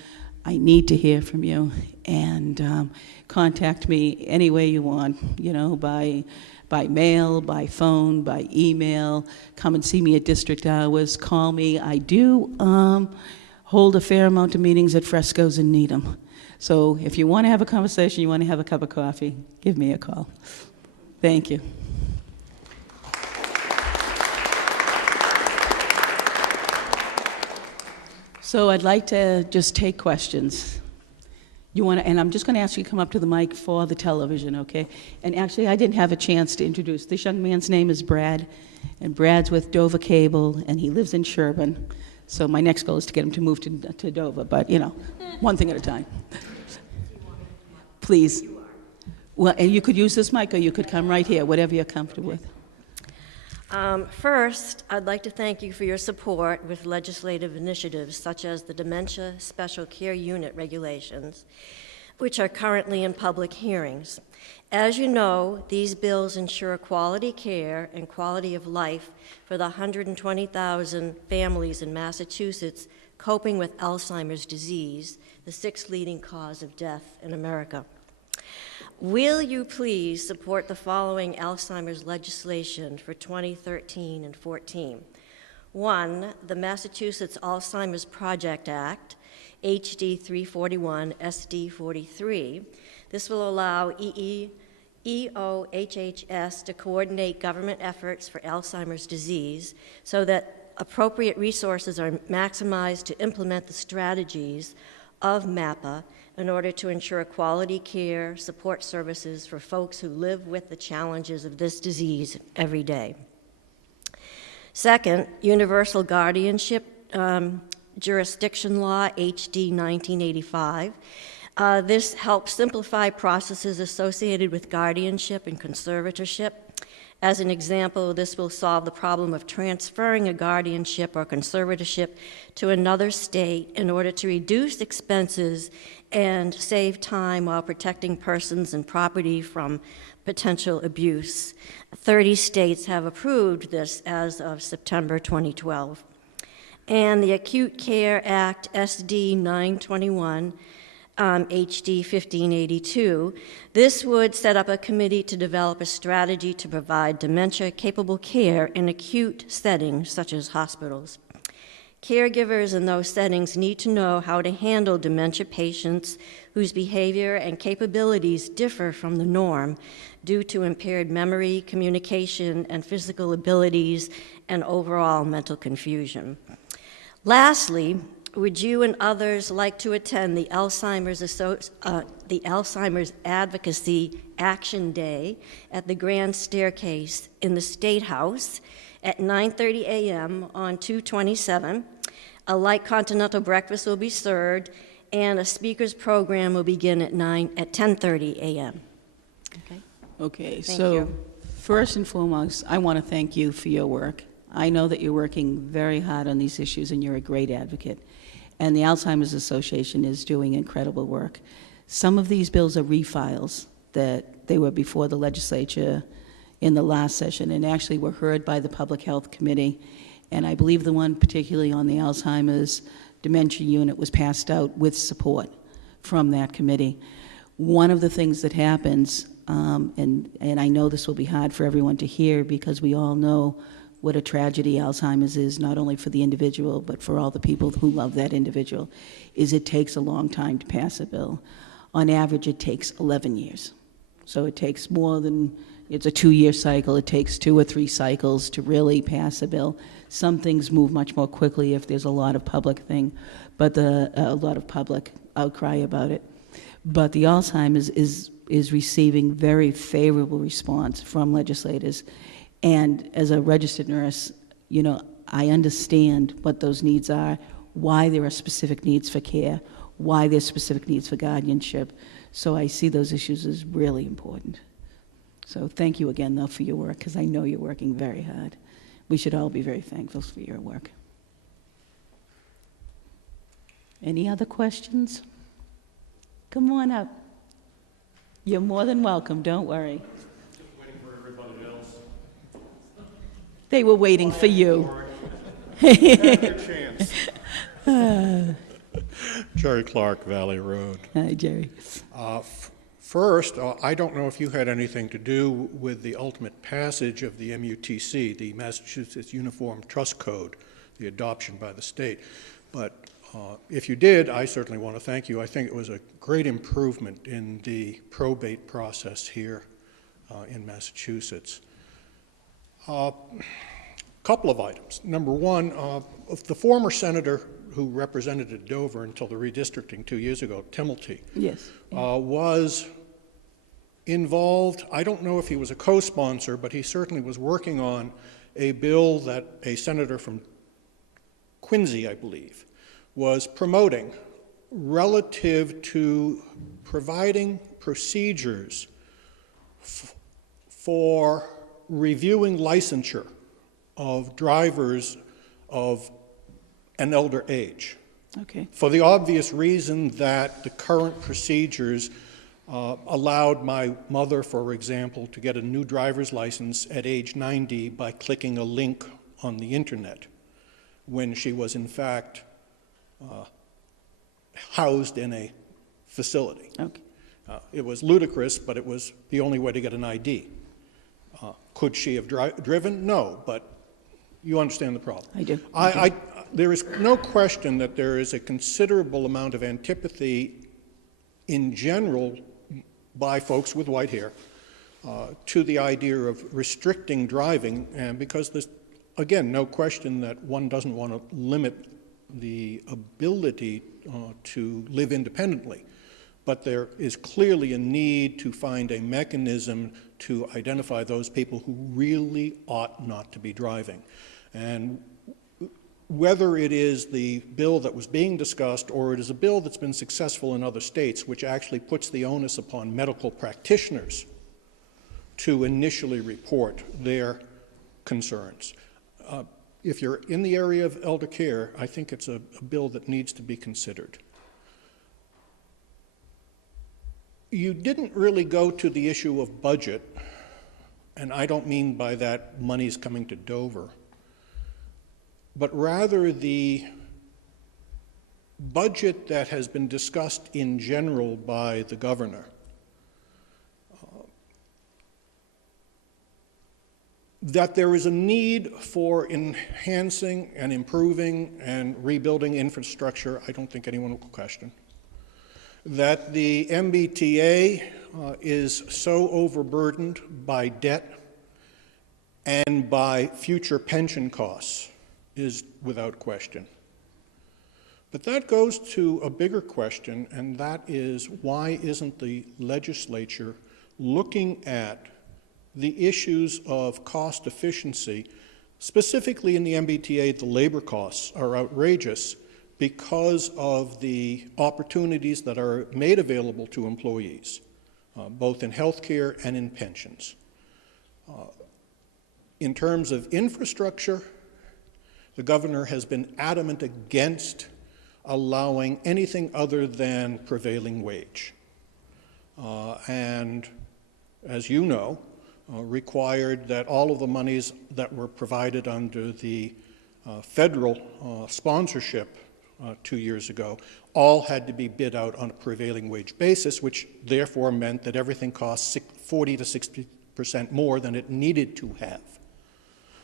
I need to hear from you. And contact me any way you want, by mail, by phone, by email. Come and see me at district hours. Call me. I do hold a fair amount of meetings at Fresco's in Needham. So if you want to have a conversation, you want to have a cup of coffee, give me a call. Thank you. So I'd like to just take questions. And I'm just going to ask you to come up to the mic for the television, okay? And actually, I didn't have a chance to introduce. This young man's name is Brad, and Brad's with Dover Cable, and he lives in Sherburne. So my next goal is to get him to move to Dover, but, one thing at a time. Please. Well, and you could use this mic, or you could come right here, whatever you're comfortable with. First, I'd like to thank you for your support with legislative initiatives such as the Dementia Special Care Unit regulations, which are currently in public hearings. As you know, these bills ensure quality care and quality of life for the 120,000 families in Massachusetts coping with Alzheimer's disease, the 6th leading cause of death in America. Will you please support the following Alzheimer's legislation for 2013 and 14? 1, the Massachusetts Alzheimer's Project Act, HD 341 SD 43. This will allow EOHHS to coordinate government efforts for Alzheimer's disease so that appropriate resources are maximized to implement the strategies of MAPA in order to ensure quality care, support services for folks who live with the challenges of this disease every day. Second, Universal Guardianship Jurisdiction Law, HD 1985. This helps simplify processes associated with guardianship and conservatorship. As an example, this will solve the problem of transferring a guardianship or conservatorship to another state in order to reduce expenses and save time while protecting persons and property from potential abuse. 30 states have approved this as of September 2012. And the Acute Care Act, SD 921, HD 1582. This would set up a committee to develop a strategy to provide dementia-capable care in acute settings, such as hospitals. Caregivers in those settings need to know how to handle dementia patients whose behavior and capabilities differ from the norm due to impaired memory, communication, and physical abilities, and overall mental confusion. Lastly, would you and others like to attend the Alzheimer's Advocacy Action Day at the Grand Staircase in the State House at 9:30 a.m. on 2/27? A light continental breakfast will be served, and a speaker's program will begin at 10:30 a.m. Okay. Okay, Thank so you. first and foremost, I want to thank you for your work. I know that you're working very hard on these issues, and you're a great advocate. And the Alzheimer's Association is doing incredible work. Some of these bills are refiles that they were before the legislature in the last session and actually were heard by the Public Health Committee. And I believe the one particularly on the Alzheimer's dementia unit was passed out with support from that committee. One of the things that happens, and I know this will be hard for everyone to hear because we all know what a tragedy Alzheimer's is, not only for the individual, but for all the people who love that individual, is it takes a long time to pass a bill. On average, it takes 11 years. So it takes more than, it's a 2-year cycle, it takes 2 or 3 cycles to really pass a bill. Some things move much more quickly if there's a lot of public a lot of public outcry about it. But the Alzheimer's is receiving very favorable response from legislators. And as a registered nurse, you know, I understand what those needs are, why there are specific needs for care, why there's specific needs for guardianship. So I see those issues as really important. So thank you again, though, for your work, because I know you're working very hard. We should all be very thankful for your work. Any other questions? Come on up. You're more than welcome, don't worry. They were waiting for you. Jerry Clark, Valley Road. Hi, Jerry. First, I don't know if you had anything to do with the ultimate passage of the MUTC, the Massachusetts Uniform Trust Code, the adoption by the state. But if you did, I certainly want to thank you. I think it was a great improvement in the probate process here in Massachusetts. Couple of items. Number one, the former senator who represented Dover until the redistricting 2 years ago, Timilty, Yes. was involved. I don't know if he was a co-sponsor, but he certainly was working on a bill that a senator from Quincy, I believe, was promoting relative to providing procedures for reviewing licensure of drivers of an elder age. Okay. For the obvious reason that the current procedures allowed my mother, for example, to get a new driver's license at age 90 by clicking a link on the internet, when she was in fact housed in a facility. Okay. It was ludicrous, but it was the only way to get an ID. Could she have driven? No, but you understand the problem. I do. There is no question that there is a considerable amount of antipathy in general by folks with white hair to the idea of restricting driving, and because there's, again, no question that one doesn't want to limit the ability to live independently. But there is clearly a need to find a mechanism to identify those people who really ought not to be driving. And whether it is the bill that was being discussed or it is a bill that's been successful in other states, which actually puts the onus upon medical practitioners to initially report their concerns. If you're in the area of elder care, I think it's a bill that needs to be considered. You didn't really go to the issue of budget, and I don't mean by that money's coming to Dover, but rather the budget that has been discussed in general by the governor. That there is a need for enhancing and improving and rebuilding infrastructure, I don't think anyone will question. That the MBTA is so overburdened by debt and by future pension costs is without question. But that goes to a bigger question, and that is, why isn't the legislature looking at the issues of cost efficiency? Specifically in the MBTA, the labor costs are outrageous because of the opportunities that are made available to employees, both in healthcare and in pensions. In terms of infrastructure, the governor has been adamant against allowing anything other than prevailing wage. And as you know, required that all of the monies that were provided under the federal sponsorship 2 years ago all had to be bid out on a prevailing wage basis, which therefore meant that everything cost 40 to 60% more than it needed to have.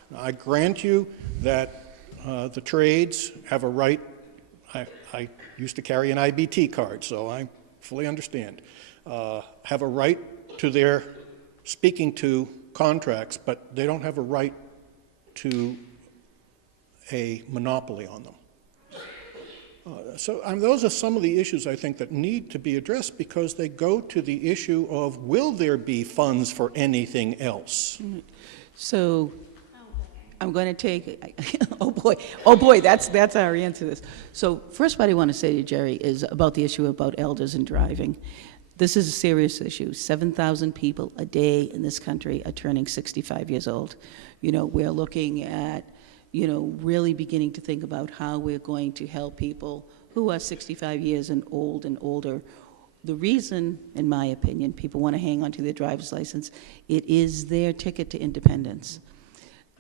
Now, I grant you that the trades have a right. I used to carry an IBT card, so I fully understand. Have a right to their speaking to contracts, but they don't have a right to a monopoly on them. So those are some of the issues I think that need to be addressed, because they go to the issue of, will there be funds for anything else? So I'm going to take, oh boy, that's our answer to this. So first what I want to say to you, Jerry, is about the issue about elders and driving. This is a serious issue. 7,000 people a day in this country are turning 65 years old. You know, we're looking at, you know, really beginning to think about how we're going to help people who are 65 years and older. The reason, in my opinion, people want to hang on to their driver's license, it is their ticket to independence.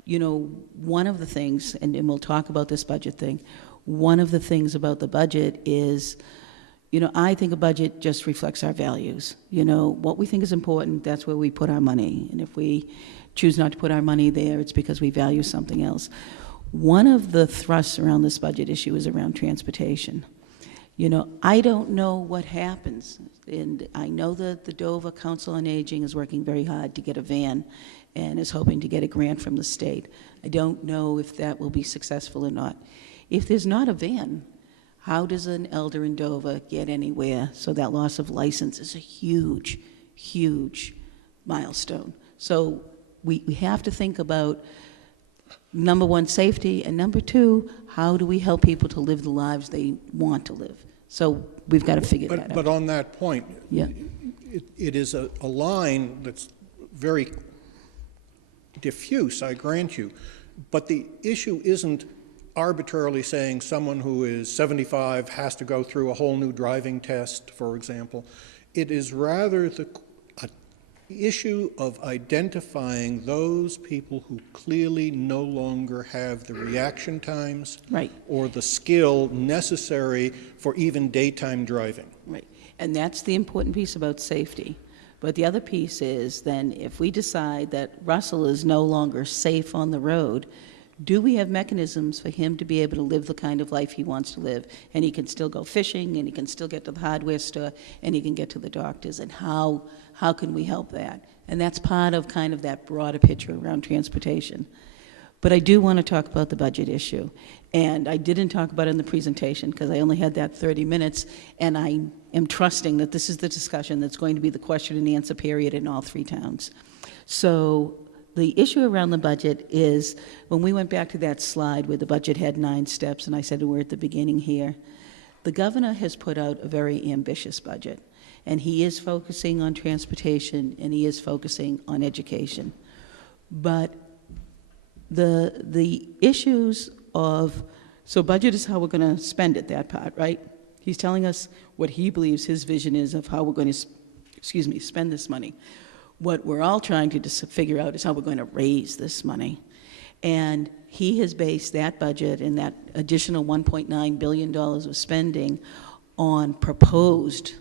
You know, one of the things, and we'll talk about this budget thing, one of the things about the budget is, you know, I think a budget just reflects our values. You know, what we think is important, that's where we put our money. And if we choose not to put our money there, it's because we value something else. One of the thrusts around this budget issue is around transportation. You know, I don't know what happens, and I know that the Dover Council on Aging is working very hard to get a van and is hoping to get a grant from the state. I don't know if that will be successful or not. If there's not a van, how does an elder in Dover get anywhere? So that loss of license is a huge, huge milestone. So we have to think about, number one, safety, and number two, how do we help people to live the lives they want to live? So we've got to figure that out. But on that point, yeah, it is a line that's very diffuse, I grant you, but the issue isn't arbitrarily saying someone who is 75 has to go through a whole new driving test, for example. It is rather the issue of identifying those people who clearly no longer have the reaction times, right, or the skill necessary for even daytime driving. Right, and that's the important piece about safety. But the other piece is then, if we decide that Russell is no longer safe on the road, do we have mechanisms for him to be able to live the kind of life he wants to live? And he can still go fishing, and he can still get to the hardware store, and he can get to the doctors. And how can we help that? And that's part of kind of that broader picture around transportation. But I do want to talk about the budget issue. And I didn't talk about it in the presentation because I only had that 30 minutes, and I am trusting that this is the discussion that's going to be the question and answer period in all 3 towns. So the issue around the budget is, when we went back to that slide where the budget had 9 steps, and I said we're at the beginning here, the governor has put out a very ambitious budget. And he is focusing on transportation, and he is focusing on education. But the issues of, so budget is how we're going to spend it, that part, right? He's telling us what he believes his vision is of how we're going to, spend this money. What we're all trying to figure out is how we're going to raise this money. And he has based that budget and that additional $1.9 billion of spending on proposed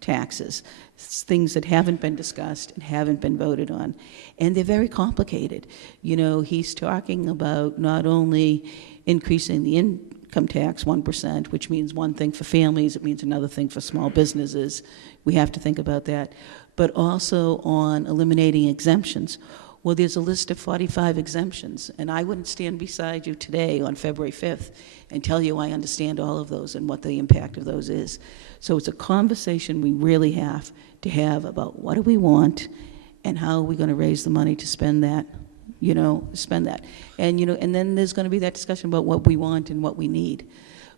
taxes, things that haven't been discussed and haven't been voted on. And they're very complicated. You know, he's talking about not only increasing the income tax 1%, which means one thing for families, it means another thing for small businesses. We have to think about that. But also on eliminating exemptions. Well, there's a list of 45 exemptions, and I wouldn't stand beside you today on February 5th and tell you I understand all of those and what the impact of those is. So it's a conversation we really have to have about what do we want and how are we going to raise the money to spend that, spend that. And, and then there's going to be that discussion about what we want and what we need.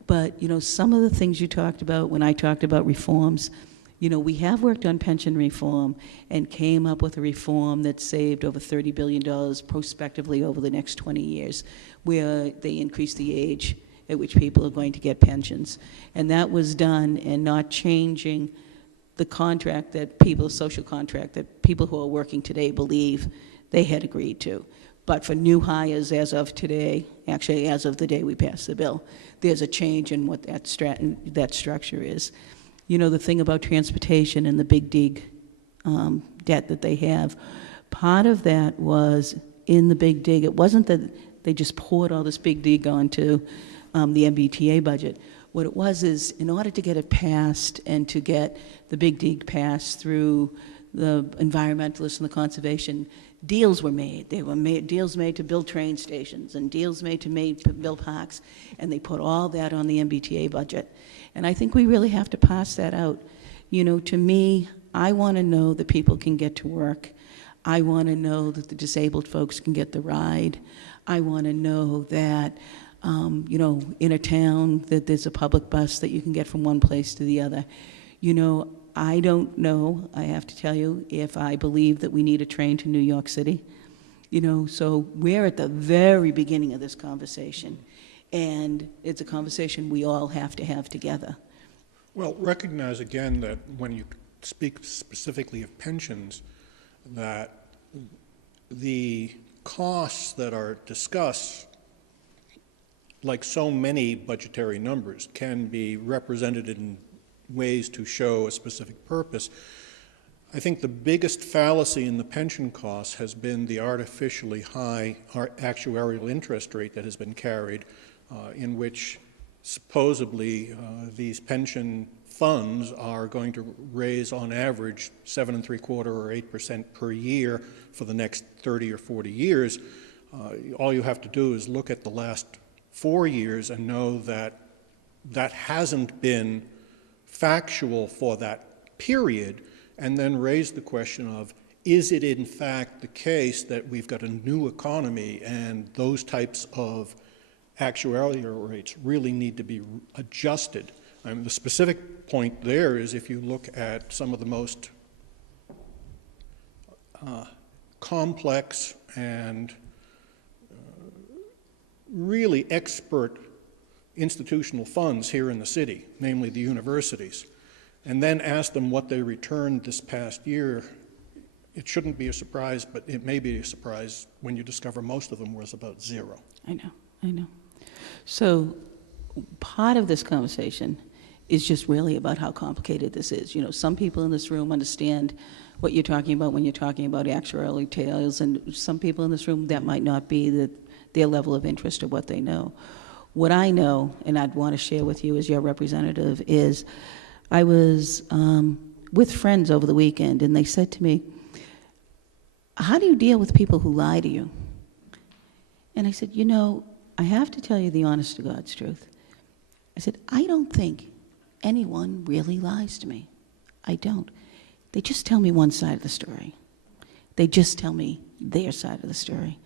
But, some of the things you talked about when I talked about reforms, we have worked on pension reform and came up with a reform that saved over $30 billion prospectively over the next 20 years, where they increased the age at which people are going to get pensions. And that was done and not changing the contract that social contract that people who are working today believe they had agreed to. But for new hires as of today, actually as of the day we passed the bill, there's a change in what that structure is. The thing about transportation and the big dig debt that they have, part of that was in the big dig. It wasn't that they just poured all this big dig onto the MBTA budget. What it was is, in order to get it passed and to get the big dig passed through the environmentalists and the conservation, deals were made. They were deals made to build train stations and deals made to build parks, and they put all that on the MBTA budget. And I think we really have to pass that out. To me, I want to know that people can get to work. I want to know that the disabled folks can get the ride. I want to know that, in a town that there's a public bus that you can get from one place to the other. I don't know, I have to tell you, if I believe that we need a train to New York City. So we're at the very beginning of this conversation. And it's a conversation we all have to have together. Well, recognize again that when you speak specifically of pensions, that the costs that are discussed, like so many budgetary numbers, can be represented in ways to show a specific purpose. I think the biggest fallacy in the pension costs has been the artificially high actuarial interest rate that has been carried, in which supposedly these pension funds are going to raise on average 7.75% or 8% per year for the next 30 or 40 years. All you have to do is look at the last 4 years and know that that hasn't been factual for that period, and then raise the question of, is it in fact the case that we've got a new economy and those types of actuarial rates really need to be adjusted? The specific point there is, if you look at some of the most complex and really expert institutional funds here in the city, namely the universities, and then ask them what they returned this past year, it shouldn't be a surprise, but it may be a surprise when you discover most of them was about zero. I know. So part of this conversation is just really about how complicated this is. Some people in this room understand what you're talking about when you're talking about actuarial tales, and some people in this room, that might not be their level of interest or what they know. What I know, and I'd want to share with you as your representative, is I was with friends over the weekend, and they said to me, how do you deal with people who lie to you? And I said, you know, I have to tell you the honest to God's truth. I said, I don't think anyone really lies to me. I don't. They just tell me one side of the story. They just tell me their side of the story.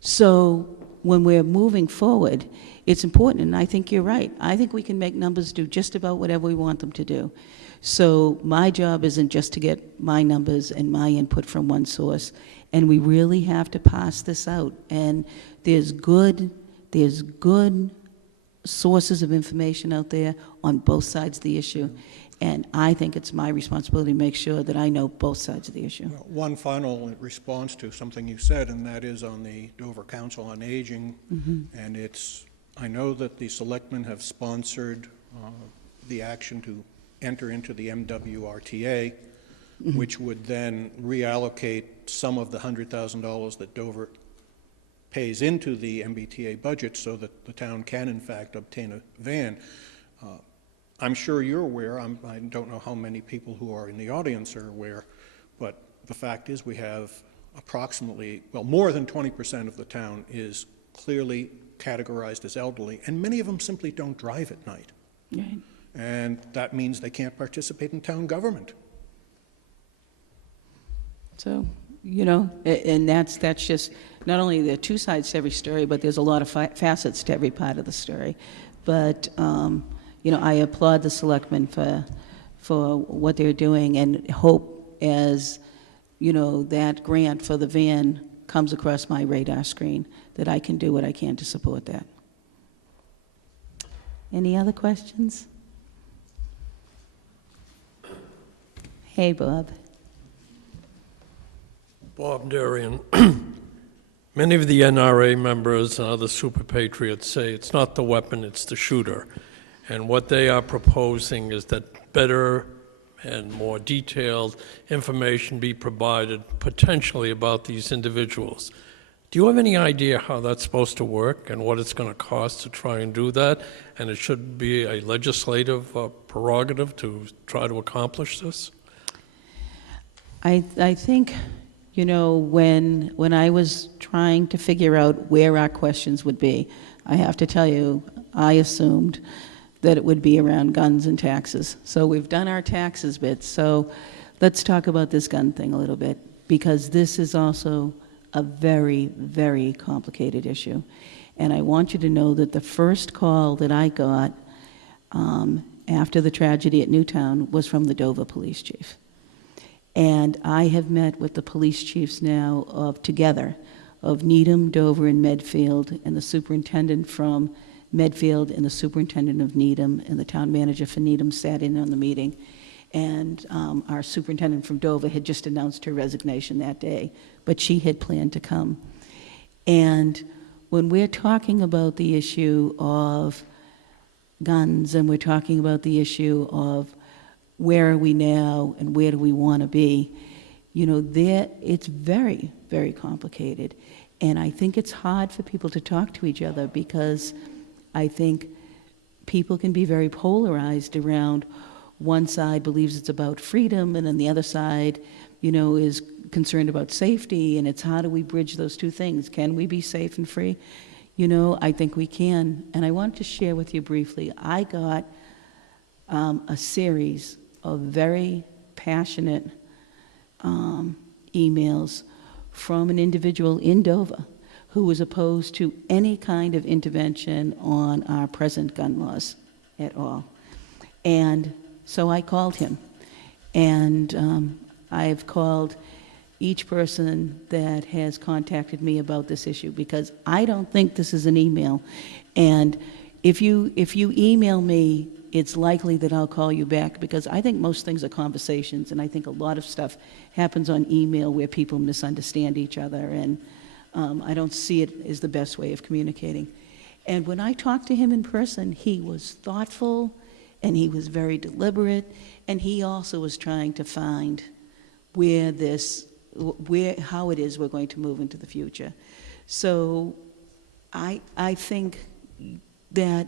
So when we're moving forward, it's important, and I think you're right. I think we can make numbers do just about whatever we want them to do. So my job isn't just to get my numbers and my input from one source, and we really have to pass this out. And there's good sources of information out there on both sides of the issue, and I think it's my responsibility to make sure that I know both sides of the issue. Well, one final response to something you said, and that is on the Dover Council on Aging, and I know that the selectmen have sponsored the action to enter into the MWRTA, which would then reallocate some of the $100,000 that Dover pays into the MBTA budget so that the town can, in fact, obtain a van. I'm sure you're aware, I don't know how many people who are in the audience are aware, but the fact is we have approximately, well, more than 20% of the town is clearly categorized as elderly, and many of them simply don't drive at night. Right. And that means they can't participate in town government. So, you know, and that's just, not only there are two sides to every story, but there's a lot of facets to every part of the story. But, you know, I applaud the selectmen for what they're doing, and hope as, you know, that grant for the van comes across my radar screen, that I can do what I can to support that. Any other questions? Hey, Bob. Bob Darian. Many of the NRA members and other super patriots say it's not the weapon, it's the shooter. And what they are proposing is that better and more detailed information be provided potentially about these individuals. Do you have any idea how that's supposed to work and what it's going to cost to try and do that? And it should be a legislative prerogative to try to accomplish this? I think, you know, when I was trying to figure out where our questions would be, I have to tell you, I assumed that it would be around guns and taxes. So we've done our taxes bit, so let's talk about this gun thing a little bit, because this is also a very, very complicated issue. And I want you to know that the first call that I got after the tragedy at Newtown was from the Dover police chief. And I have met with the police chiefs now of Needham, Dover, and Medfield, and the superintendent from Medfield and the superintendent of Needham and the town manager for Needham sat in on the meeting. And our superintendent from Dover had just announced her resignation that day, but she had planned to come. And when we're talking about the issue of guns, and we're talking about the issue of where are we now and where do we want to be, you know, it's very, very complicated. And I think it's hard for people to talk to each other, because I think people can be very polarized around one side believes it's about freedom, and then the other side, you know, is concerned about safety, and it's how do we bridge those two things? Can we be safe and free? You know, I think we can. And I want to share with you briefly, I got a series of very passionate emails from an individual in Dover who was opposed to any kind of intervention on our present gun laws at all. And so I called him, and I've called each person that has contacted me about this issue, because I don't think this is an email. And if you email me, it's likely that I'll call you back, because I think most things are conversations, and I think a lot of stuff happens on email where people misunderstand each other, and I don't see it as the best way of communicating. And when I talked to him in person, he was thoughtful, and he was very deliberate, and he also was trying to find how it is we're going to move into the future. So I think that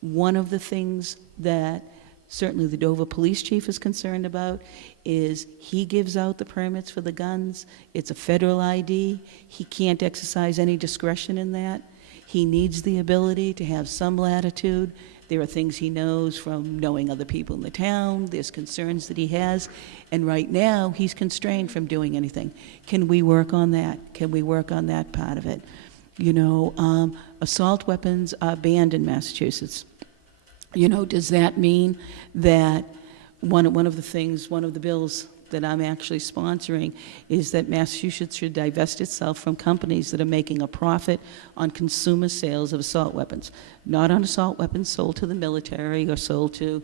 one of the things that certainly the Dover Police Chief is concerned about, is he gives out the permits for the guns. It's a federal ID. He can't exercise any discretion in that. He needs the ability to have some latitude. There are things he knows from knowing other people in the town. There's concerns that he has. And right now, he's constrained from doing anything. Can we work on that? Can we work on that part of it? You know, assault weapons are banned in Massachusetts. You know, does that mean that one of the bills that I'm actually sponsoring is that Massachusetts should divest itself from companies that are making a profit on consumer sales of assault weapons, not on assault weapons sold to the military or sold to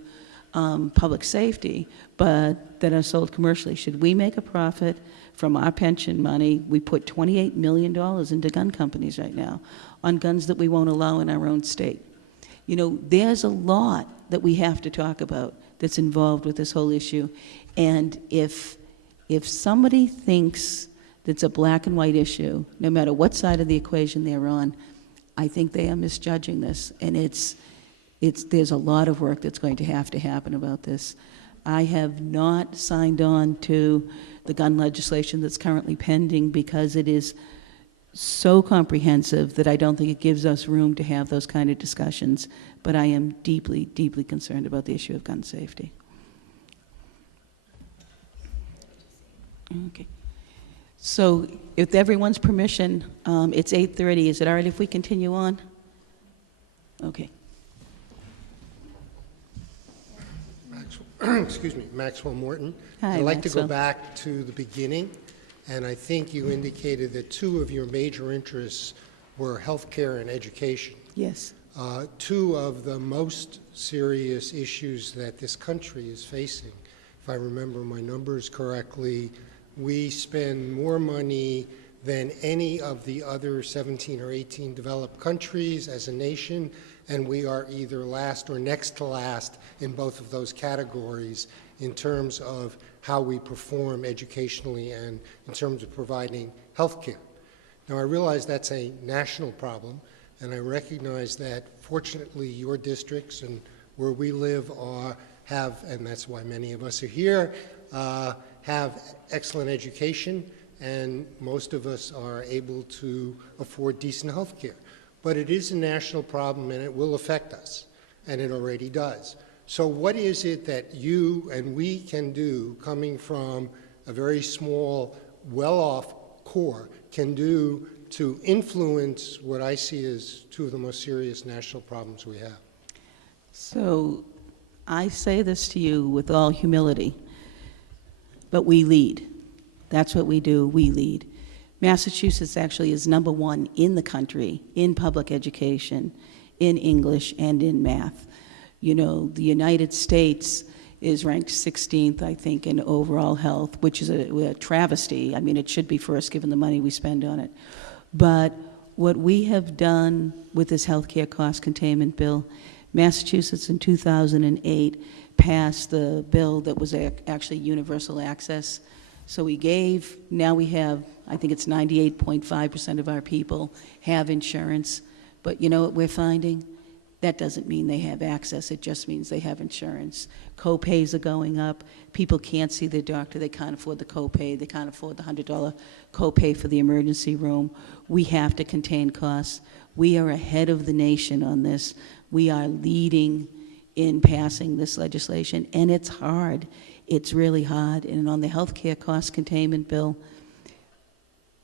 public safety, but that are sold commercially. Should we make a profit from our pension money? We put $28 million into gun companies right now on guns that we won't allow in our own state. You know, there's a lot that we have to talk about that's involved with this whole issue. And if somebody thinks that's a black and white issue, no matter what side of the equation they're on, I think they are misjudging this. And there's a lot of work that's going to happen about this. I have not signed on to the gun legislation that's currently pending because it is so comprehensive that I don't think it gives us room to have those kind of discussions. But I am deeply, deeply concerned about the issue of gun safety. Okay. So with everyone's permission, it's 8:30. Is it all right if we continue on? Okay. Excuse me, Maxwell Morton. Hi, I'd like to Maxwell. go back to the beginning, and I think you indicated that two of your major interests were healthcare and education. Yes. Two of the most serious issues that this country is facing. If I remember my numbers correctly, we spend more money than any of the other 17 or 18 developed countries as a nation, and we are either last or next to last in both of those categories in terms of how we perform educationally and in terms of providing health care. Now, I realize that's a national problem, and I recognize that fortunately your districts and where we live have, and that's why many of us are here, have excellent education, and most of us are able to afford decent health care. But it is a national problem, and it will affect us, and it already does. So what is it that you and we can do, coming from a very small, well-off core, can do to influence what I see as two of the most serious national problems we have? So I say this to you with all humility, but we lead. That's what we do, we lead. Massachusetts actually is #1 in the country in public education, in English, and in math. You know, the United States is ranked 16th, I think, in overall health, which is a travesty. I mean, it should be first given the money we spend on it. But what we have done with this healthcare cost containment bill, Massachusetts in 2008 passed the bill that was actually universal access. So now we have, I think it's 98.5% of our people have insurance. But you know what we're finding? That doesn't mean they have access. It just means they have insurance. Co-pays are going up. People can't see their doctor. They can't afford the co-pay. They can't afford the $100 co-pay for the emergency room. We have to contain costs. We are ahead of the nation on this. We are leading in passing this legislation, and it's hard. It's really hard. And on the healthcare cost containment bill,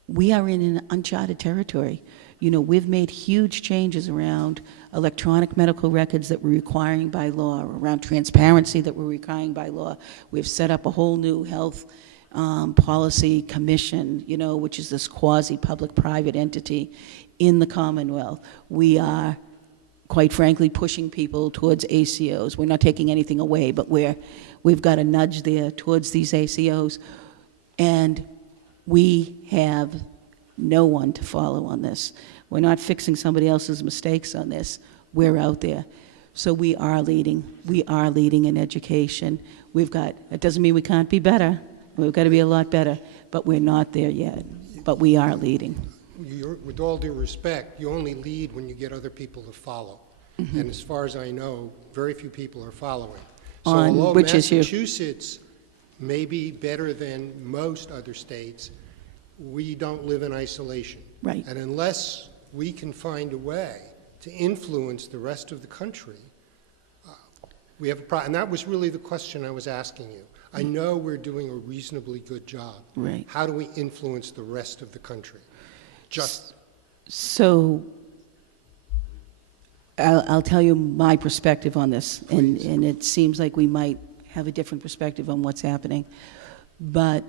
we are in an uncharted territory. You know, we've made huge changes around electronic medical records that we're requiring by law, around transparency that we're requiring by law. We've set up a whole new health policy commission, you know, which is this quasi-public-private entity in the Commonwealth. We are, quite frankly, pushing people towards ACOs. We're not taking anything away, but we've got a nudge there towards these ACOs, and we have no one to follow on this. We're not fixing somebody else's mistakes on this. We're out there. So we are leading. We are leading in education. It doesn't mean we can't be better. We've got to be a lot better, but we're not there yet. But we are leading. With all due respect, you only lead when you get other people to follow. Mm-hmm. And as far as I know, very few people are following. So On although which issue? Massachusetts may be better than most other states, we don't live in isolation. Right. And unless we can find a way to influence the rest of the country, we have a problem. And that was really the question I was asking you. I know we're doing a reasonably good job. Right. How do we influence the rest of the country? So I'll tell you my perspective on this, and it seems like we might have a different perspective on what's happening. But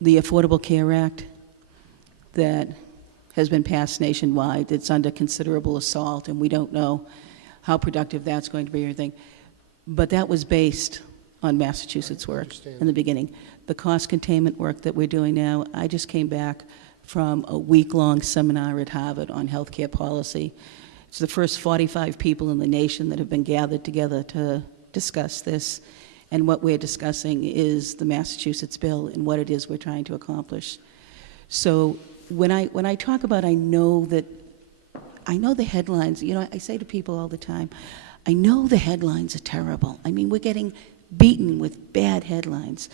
the Affordable Care Act that has been passed nationwide, it's under considerable assault, and we don't know how productive that's going to be or anything. But that was based on Massachusetts work in the beginning. The cost containment work that we're doing now, I just came back from a week-long seminar at Harvard on healthcare policy. It's the first 45 people in the nation that have been gathered together to discuss this. And what we're discussing is the Massachusetts bill and what it is we're trying to accomplish. So when I talk about I know the headlines, you know, I say to people all the time, I know the headlines are terrible. I mean, we're getting beaten with bad headlines.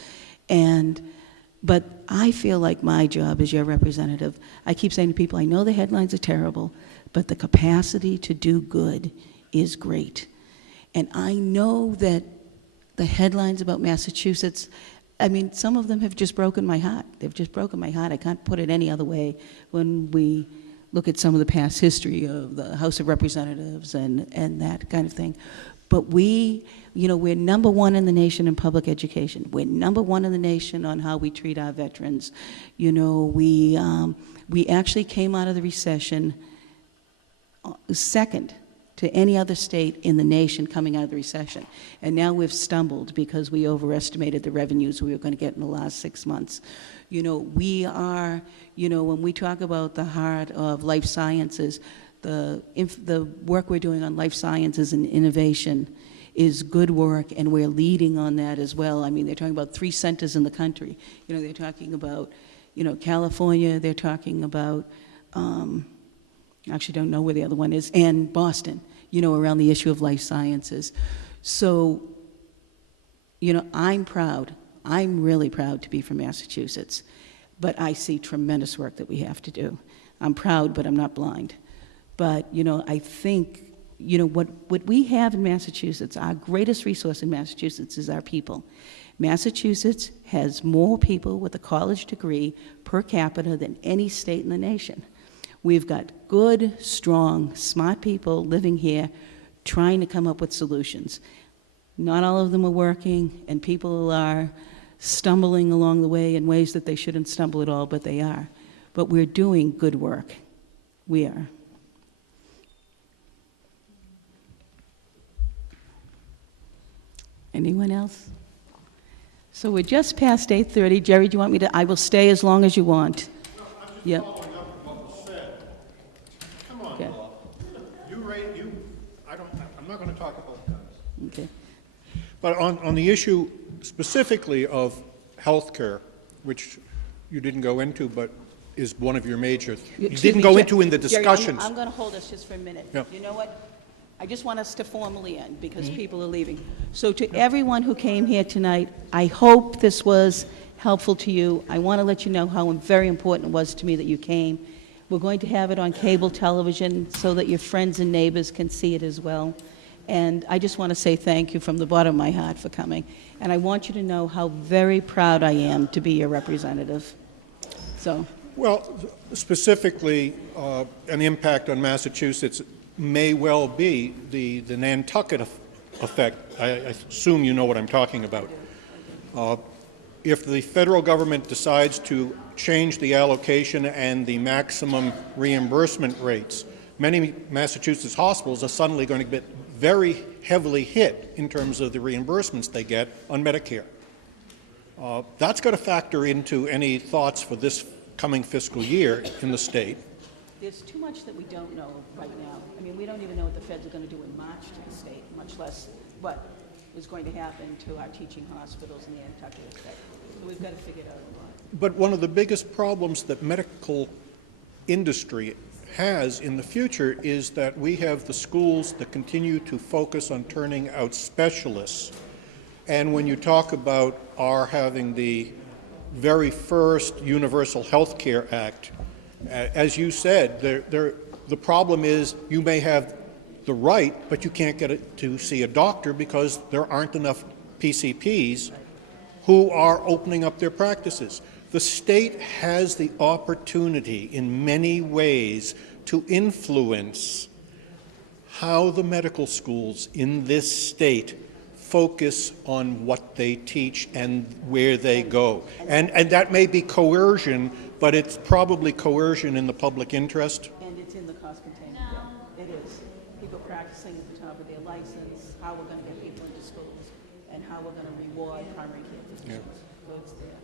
But I feel like my job as your representative, I keep saying to people, I know the headlines are terrible, but the capacity to do good is great. And I know that the headlines about Massachusetts, I mean, some of them have just broken my heart. They've just broken my heart. I can't put it any other way when we look at some of the past history of the House of Representatives and that kind of thing. But we're number one in the nation in public education. We're number one in the nation on how we treat our veterans. You know, we actually came out of the recession second to any other state in the nation coming out of the recession. And now we've stumbled because we overestimated the revenues we were going to get in the last 6 months. You know, we are, you know, when we talk about the heart of life sciences, the work we're doing on life sciences and innovation is good work, and we're leading on that as well. I mean, they're talking about 3 centers in the country. You know, they're talking about, you know, California, they're talking about, actually don't know where the other one is, and Boston, you know, around the issue of life sciences. So, you know, I'm proud. I'm really proud to be from Massachusetts, but I see tremendous work that we have to do. I'm proud, but I'm not blind. But, you know, I think, you know, what we have in Massachusetts, our greatest resource in Massachusetts is our people. Massachusetts has more people with a college degree per capita than any state in the nation. We've got good, strong, smart people living here trying to come up with solutions. Not all of them are working, and people are stumbling along the way in ways that they shouldn't stumble at all, but they are. But we're doing good work. We are. Anyone else? So we're just past 8:30. Jerry, do you want me to? I will stay as long as you want. No, I'm just Yep. following up on what was said. Come on, Okay. Bob. I'm not going to talk about guns. Okay. But on the issue specifically of health care, which you didn't go into, but is one of your major, you Excuse didn't me, go Jerry, into in the discussions. I'm going to hold us just for a minute. Yeah. You know what? I just want us to formally end because people are leaving. So to everyone who came here tonight, I hope this was helpful to you. I want to let you know how very important it was to me that you came. We're going to have it on cable television so that your friends and neighbors can see it as well. And I just want to say thank you from the bottom of my heart for coming. And I want you to know how very proud I am to be your representative. So. Well, specifically, an impact on Massachusetts may well be the Nantucket effect. I assume you know what I'm talking about. If the federal government decides to change the allocation and the maximum reimbursement rates, many Massachusetts hospitals are suddenly going to get very heavily hit in terms of the reimbursements they get on Medicare. That's going to factor into any thoughts for this coming fiscal year in the state. There's too much that we don't know right now. I mean, we don't even know what the feds are going to do in March to the state, much less what is going to happen to our teaching hospitals in the Nantucket state. So we've got to figure it out a lot. But one of the biggest problems that medical industry has in the future is that we have the schools that continue to focus on turning out specialists. And when you talk about our having the very first Universal Health Care Act, as you said, the problem is you may have the right, but you can't get it to see a doctor because there aren't enough PCPs who are opening up their practices. The state has the opportunity in many ways to influence how the medical schools in this state focus on what they teach and where they go. And that may be coercion, but it's probably coercion in the public interest. And it's in the cost containment bill. It is. People practicing at the top of their license, how we're going to get people into schools, and how we're going to reward primary care physicians. So it's there.